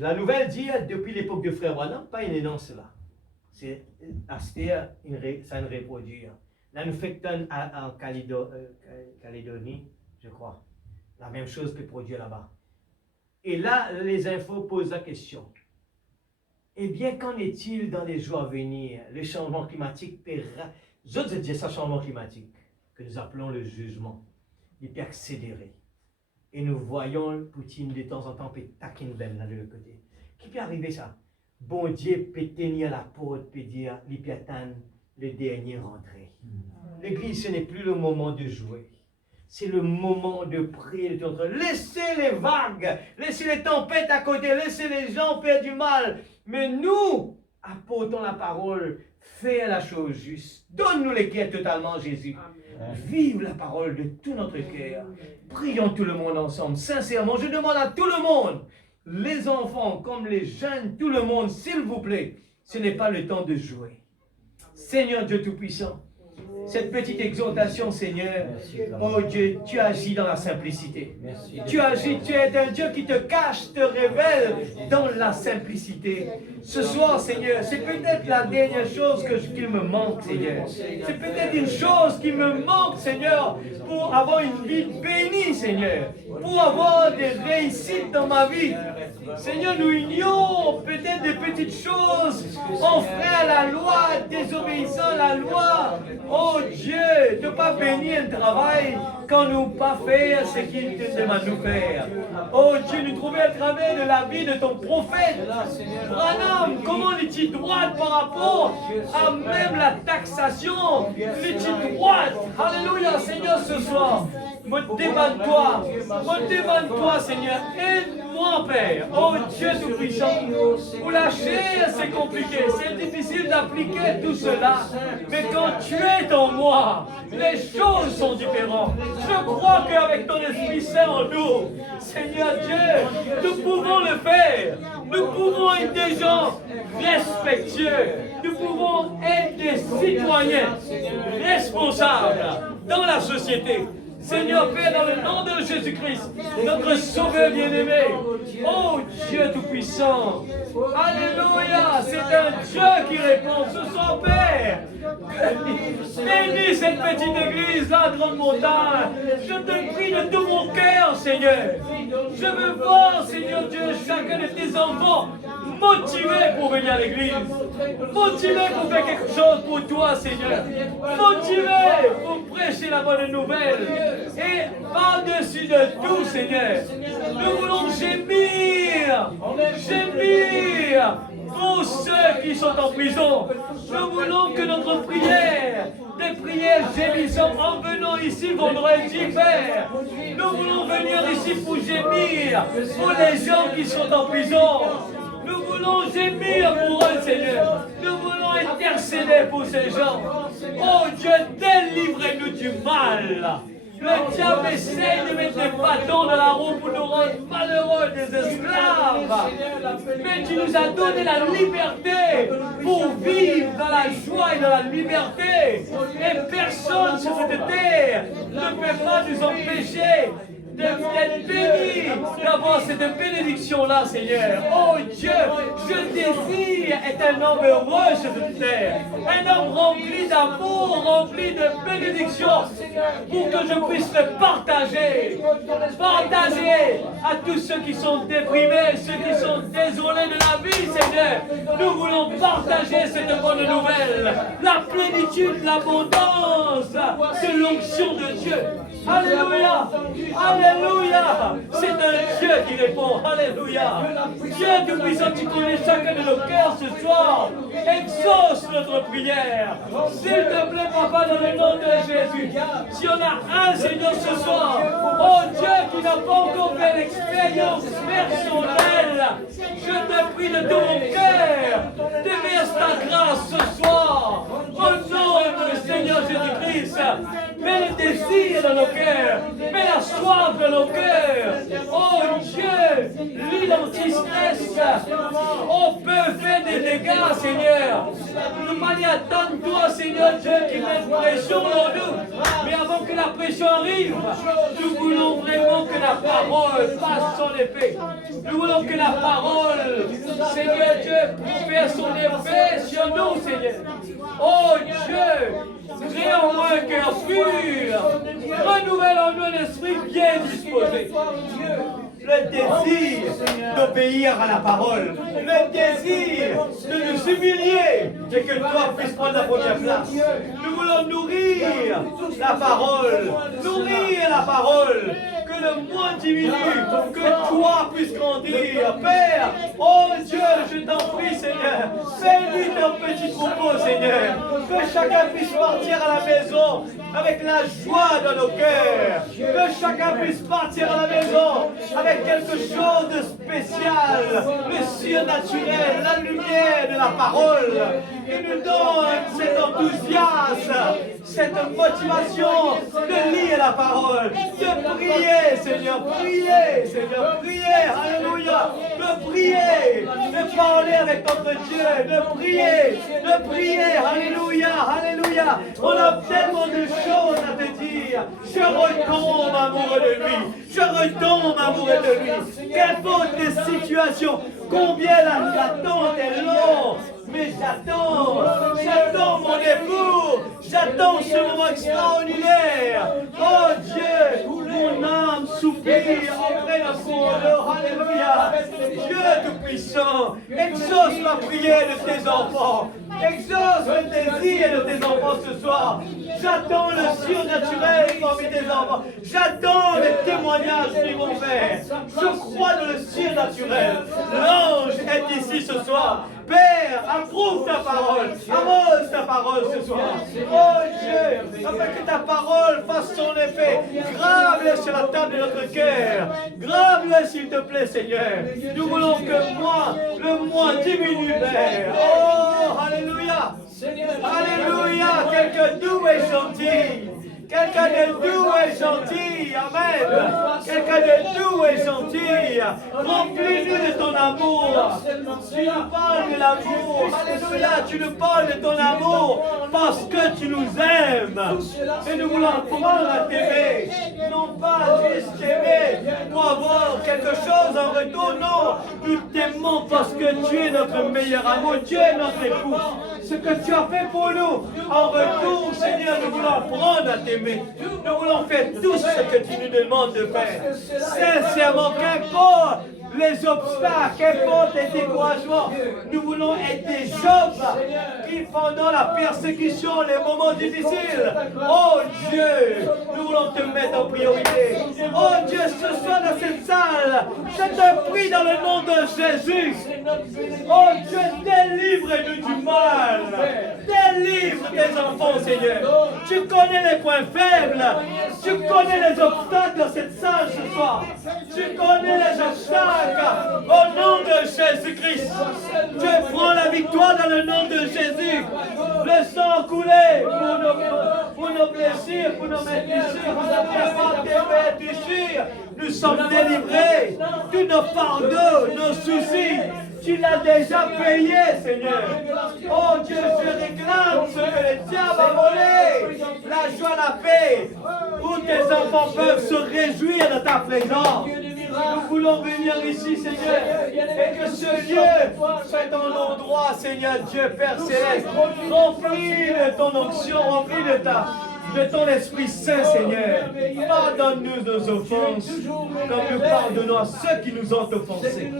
la nouvelle dit, depuis l'époque de Frère Branham, pas une énonce là. C'est Astéa, ça ne reproduit. Là, nous fait en Calédonie, je crois. La même chose que produit là-bas. Et là, les infos posent la question. Eh bien, qu'en est-il dans les jours à venir? Le changement climatique paiera. Je veux dire ça, changement climatique, que nous appelons le jugement. Il peut accélérer. Et nous voyons Poutine de temps en temps peut taquiner là de l'autre côté. Qui peut arriver ça? Bon Dieu peut tenir la porte, peut dire, l'Ipiatan, le dernier rentré. L'église, ce n'est plus le moment de jouer. C'est le moment de prier. Laissez les vagues, laissez les tempêtes à côté, laissez les gens faire du mal. Mais nous, apportons la parole, fais la chose juste. Donne-nous les cœurs totalement, Jésus. Vive la parole de tout notre cœur. Prions tout le monde ensemble. Sincèrement, je demande à tout le monde, les enfants comme les jeunes, tout le monde, s'il vous plaît, ce n'est pas le temps de jouer. Seigneur Dieu Tout-Puissant, cette petite exhortation, Seigneur, oh Dieu, tu agis dans la simplicité. Tu agis, tu es un Dieu qui te cache, te révèle dans la simplicité. Ce soir, Seigneur, c'est peut-être la dernière chose qu'il me manque, Seigneur. C'est peut-être une chose qui me manque, Seigneur, pour avoir une vie bénie, Seigneur. Pour avoir des réussites dans ma vie. Seigneur, nous ignorons peut-être des petites choses. On freine la loi, désobéissant à la loi. Oh Dieu, de ne pas bénir un travail quand nous ne pas faire ce qu'il te demande de nous faire. Oh Dieu, nous trouver à travers de la vie de ton prophète. Branham, comment est-il droite par rapport à même la taxation? Est-il droite? Alléluia, Seigneur, ce soir. Me demande-toi, Seigneur, aide-moi, Père. Oh Dieu Tout-Puissant, pour la chair, c'est compliqué, c'est difficile d'appliquer tout cela. Mais quand tu es en moi, les choses sont différentes. Je crois qu'avec ton Esprit Saint en nous, Seigneur Dieu, nous pouvons le faire. Nous pouvons être des gens respectueux. Nous pouvons être des citoyens responsables dans la société. Seigneur Père, dans le nom de Jésus-Christ, notre Sauveur bien-aimé, oh Dieu Tout-Puissant, Alléluia, c'est un Dieu qui répond. Ce soir, Père, bénis cette petite église, la grande montagne. Je te prie de tout mon cœur, Seigneur. Je veux voir, Seigneur Dieu, chacun de tes enfants motivés pour venir à l'église, motivés pour faire quelque chose pour toi, Seigneur, motivés pour prêcher la bonne nouvelle. Et par-dessus de tout, Seigneur, nous voulons gémir pour ceux qui sont en prison. Nous voulons que notre prière, des prières gémissantes, en venant ici vendredi, Père, nous voulons venir ici pour gémir pour les gens qui sont en prison. Nous voulons gémir pour eux, Seigneur. Nous voulons intercéder pour ces gens. Oh Dieu, délivre-nous du mal. Le diable essaye de mettre des bâtons dans la roue pour nous rendre malheureux, des esclaves. Mais tu nous as donné la liberté pour vivre dans la joie et dans la liberté. Et personne sur cette terre ne peut pas nous empêcher d'être bénis, d'avoir cette bénédiction-là, Seigneur. Oh Dieu, je désire être un homme heureux sur cette terre, un homme rempli d'amour, rempli de bénédiction, pour que je puisse le partager à tous ceux qui sont déprimés, ceux qui sont désolés de la vie, Seigneur. Nous voulons partager cette bonne nouvelle, la plénitude, l'abondance de l'onction de Dieu. Alléluia, alléluia, c'est un Dieu qui répond, alléluia. Dieu Tout-Puissant, tu connais chacun de nos cœurs ce soir, exauce notre prière. S'il te plaît, Papa, dans le nom nom de Jésus. Si on a un Seigneur ce soir, oh Dieu qui n'a pas encore fait l'expérience personnelle, je te prie de tout mon cœur, déverse ta grâce ce soir. Au nom du Seigneur Jésus-Christ, mets le désir dans nos cœurs, mets la soif dans nos cœurs. Oh Dieu, l'identistress, on peut faire des dégâts, Seigneur. Nous pas attendre toi, Seigneur Dieu, qui met une pression en nous. Mais avant que la pression arrive, nous voulons vraiment que la parole fasse son effet. Nous voulons que la parole, Seigneur Dieu, puisse faire son effet sur nous, Seigneur. Oh Dieu, crée en moi un cœur pur, renouvelle en nous un esprit bien disposé. Le désir d'obéir à la parole, le désir de nous humilier et que toi puisses prendre la première place. Nous voulons nourrir la parole, que le moi diminue, que toi puisses grandir. Père, oh Dieu, je t'en prie, Seigneur, fais-lui ton petit troupeau, Seigneur, que chacun puisse partir à la maison avec la joie dans nos cœurs, que chacun puisse partir à la maison avec quelque chose de spécial, le surnaturel, la lumière de la parole, qui nous donne cet enthousiasme, cette motivation de lire la parole, de prier, Seigneur, prier, alléluia, de prier, de parler avec notre Dieu, de prier, alléluia, alléluia. On a tellement de choses à te dire. Je retombe amoureux de lui, Qu'importe les situations, combien l'attente est longue. Mais j'attends mon époux, j'attends ce moment extraordinaire. Oh Dieu, mon âme soupire après la foi. Alléluia. Dieu Tout-Puissant, exauce la prière de tes enfants. Exauce le désir de tes enfants ce soir. J'attends le surnaturel parmi tes enfants. J'attends les témoignages de mon Père. Je crois dans le surnaturel. L'ange est ici ce soir. Père, approuve ta parole. Arrose ta parole ce soir. Oh Dieu, afin que ta parole fasse son effet. Grave-le sur la table de notre cœur. Grave-le s'il te plaît, Seigneur. Nous voulons que le moi diminue, Père. Oh, alléluia. Alléluia. Quelqu'un doux et gentil. Quelqu'un de doux et gentil, amen. Quelqu'un de doux et gentil. Remplis-nous de ton amour. Tu nous parles de l'amour. Alléluia, tu nous parles de ton amour parce que tu nous aimes. Et nous voulons apprendre à t'aimer. Non pas juste t'aimer pour avoir quelque chose en retour. Non, nous t'aimons parce que tu es notre meilleur amour. Tu es notre époux. Ce que tu as fait pour nous, en retour, Seigneur, nous voulons apprendre à t'aimer. Nous voulons faire tout ce que tu nous demandes de faire. Sincèrement, qu'importe les obstacles, qu'importe les découragements, nous voulons être des Job qui, pendant la persécution, les moments difficiles, oh Dieu, nous voulons te mettre en priorité. Oh Dieu, ce soir dans cette salle, je te prie dans le nom de Jésus. Oh Dieu, délivre-nous du mal. Délivre tes enfants, Seigneur. Tu connais les points faibles. Tu connais les obstacles dans cette salle ce soir. Tu connais les obstacles. Au nom de Jésus-Christ, tu prends la victoire dans le nom de Jésus. Le sang coulé pour nos blessures, pour nos blessures, nous sommes délivrés. Tous nos fardeaux, nos soucis, tu l'as déjà payé, Seigneur. Oh Dieu, je réclame ce que le diable a volé. La joie, la paix, où tes enfants peuvent se réjouir de ta présence. Nous voulons venir ici, Seigneur, et que ce lieu soit ton endroit, Seigneur Dieu, Père Céleste, rempli de ton onction, rempli de ton Esprit Saint, Seigneur. Pardonne-nous nos offenses, comme nous pardonnons à ceux qui nous ont offensés.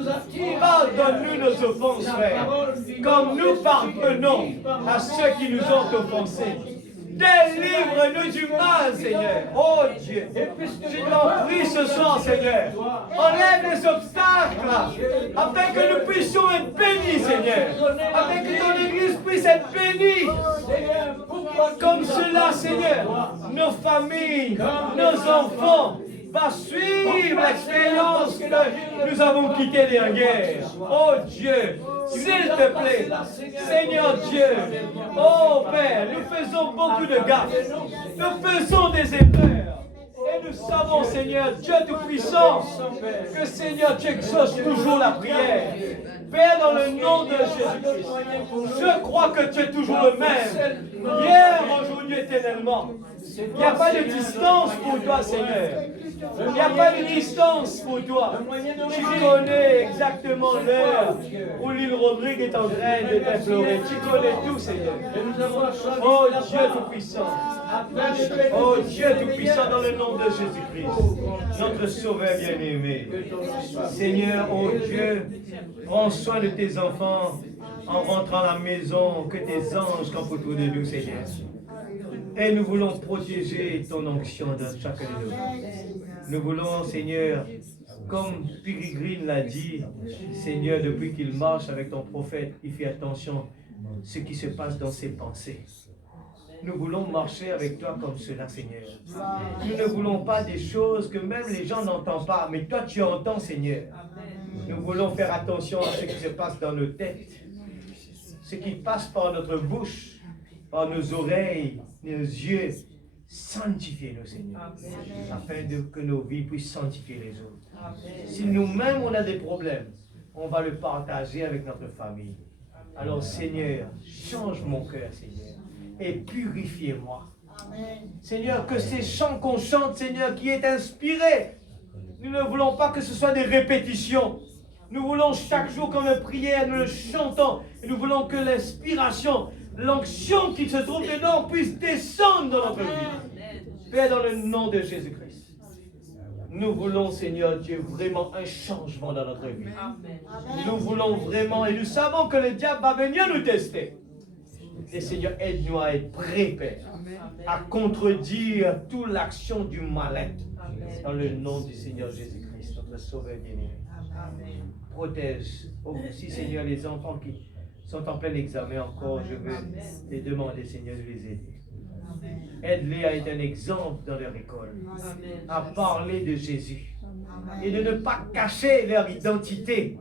Pardonne-nous nos offenses, Frère, comme nous pardonnons à ceux qui nous ont offensés. Délivre-nous du mal, Seigneur. Oh Dieu, je t'en prie ce soir, Seigneur. Enlève les obstacles, afin que nous puissions être bénis, Seigneur. Afin que ton Église puisse être bénie. Comme cela, Seigneur, nos familles, nos enfants vont suivre l'expérience que nous avons quittée des guerres. Oh Dieu, s'il te plaît, Seigneur Dieu, oh Père, nous faisons beaucoup de gaffes, nous faisons des erreurs. Et nous savons, Seigneur, Dieu Tout-Puissant, que Seigneur, tu exauces toujours la prière. Père, dans le nom de Jésus-Christ, je crois que tu es toujours le même, hier, aujourd'hui, éternellement. Il n'y a pas de distance pour toi, Seigneur. Il n'y a pas de distance pour toi. Tu connais exactement l'heure où l'île Rodrigue est en train de t'implorer. Tu connais tout, Seigneur. Oh Dieu Tout-Puissant. Oh Dieu Tout-Puissant, dans le nom de Jésus-Christ, notre Sauveur bien-aimé. Seigneur, oh Dieu, prends soin de tes enfants en rentrant à la maison, que tes anges campent autour de nous, Seigneur. Et nous voulons protéger ton onction dans chacun de nous. Nous voulons, Seigneur, comme Pérégrine l'a dit, Seigneur, depuis qu'il marche avec ton prophète, il fait attention à ce qui se passe dans ses pensées. Nous voulons marcher avec toi comme cela, Seigneur. Nous ne voulons pas des choses que même les gens n'entendent pas, mais toi tu entends, Seigneur. Nous voulons faire attention à ce qui se passe dans nos têtes, ce qui passe par notre bouche, par nos oreilles, nos yeux. Sanctifiez-nous, Seigneur, afin que nos vies puissent sanctifier les autres. Si nous-mêmes on a des problèmes, on va le partager avec notre famille. Alors, Seigneur, change mon cœur, Seigneur, et purifiez-moi. Seigneur, que ces chants qu'on chante, Seigneur, qui est inspiré, nous ne voulons pas que ce soit des répétitions. Nous voulons chaque jour, comme une prière, nous le chantons. Et nous voulons que l'inspiration, l'onction qui se trouve dedans puisse descendre dans notre vie. Père, dans le nom de Jésus-Christ, nous voulons, Seigneur Dieu, vraiment un changement dans notre vie. Nous voulons vraiment, et nous savons que le diable va venir nous tester. Et Seigneur, aide-nous à être prêts, Père, à contredire toute l'action du malin. Dans le nom du Seigneur Jésus-Christ, notre Sauveur bien-aimé. Protège aussi, Seigneur, les enfants qui sont en plein examen encore. Je veux les demander, Seigneur, de les aider. Aide-les à être un exemple dans leur école, à parler de Jésus et de ne pas cacher leur identité.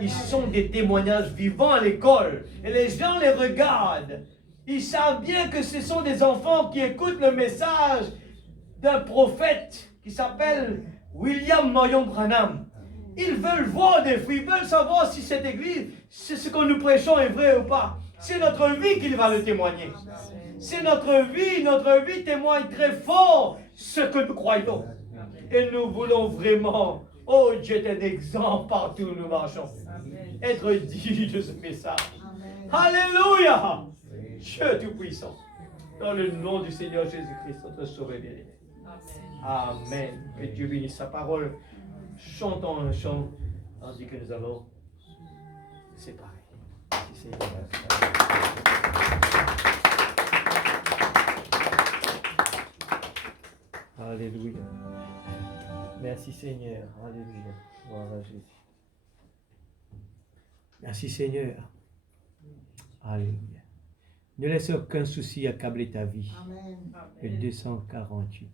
Ils sont des témoignages vivants à l'école et les gens les regardent. Ils savent bien que ce sont des enfants qui écoutent le message d'un prophète qui s'appelle William Marion Branham. Ils veulent voir des fruits, ils veulent savoir si cette église, ce que nous prêchons est vrai ou pas. C'est notre vie qu'il va le témoigner. C'est notre vie témoigne très fort ce que nous croyons. Et nous voulons vraiment, oh Dieu, être un exemple partout où nous marchons. Être digne de ce message. Alléluia! Dieu Tout-Puissant. Dans le nom du Seigneur Jésus-Christ, notre Sauveur bien-aimé. Amen. Que Dieu bénisse sa parole. Chantons un chant, tandis que nous allons séparer. Merci Seigneur. Alléluia. Merci Seigneur. Alléluia. Gloire à Jésus. Merci Seigneur. Alléluia. Ne laisse aucun souci accabler ta vie. Amen. Le 248.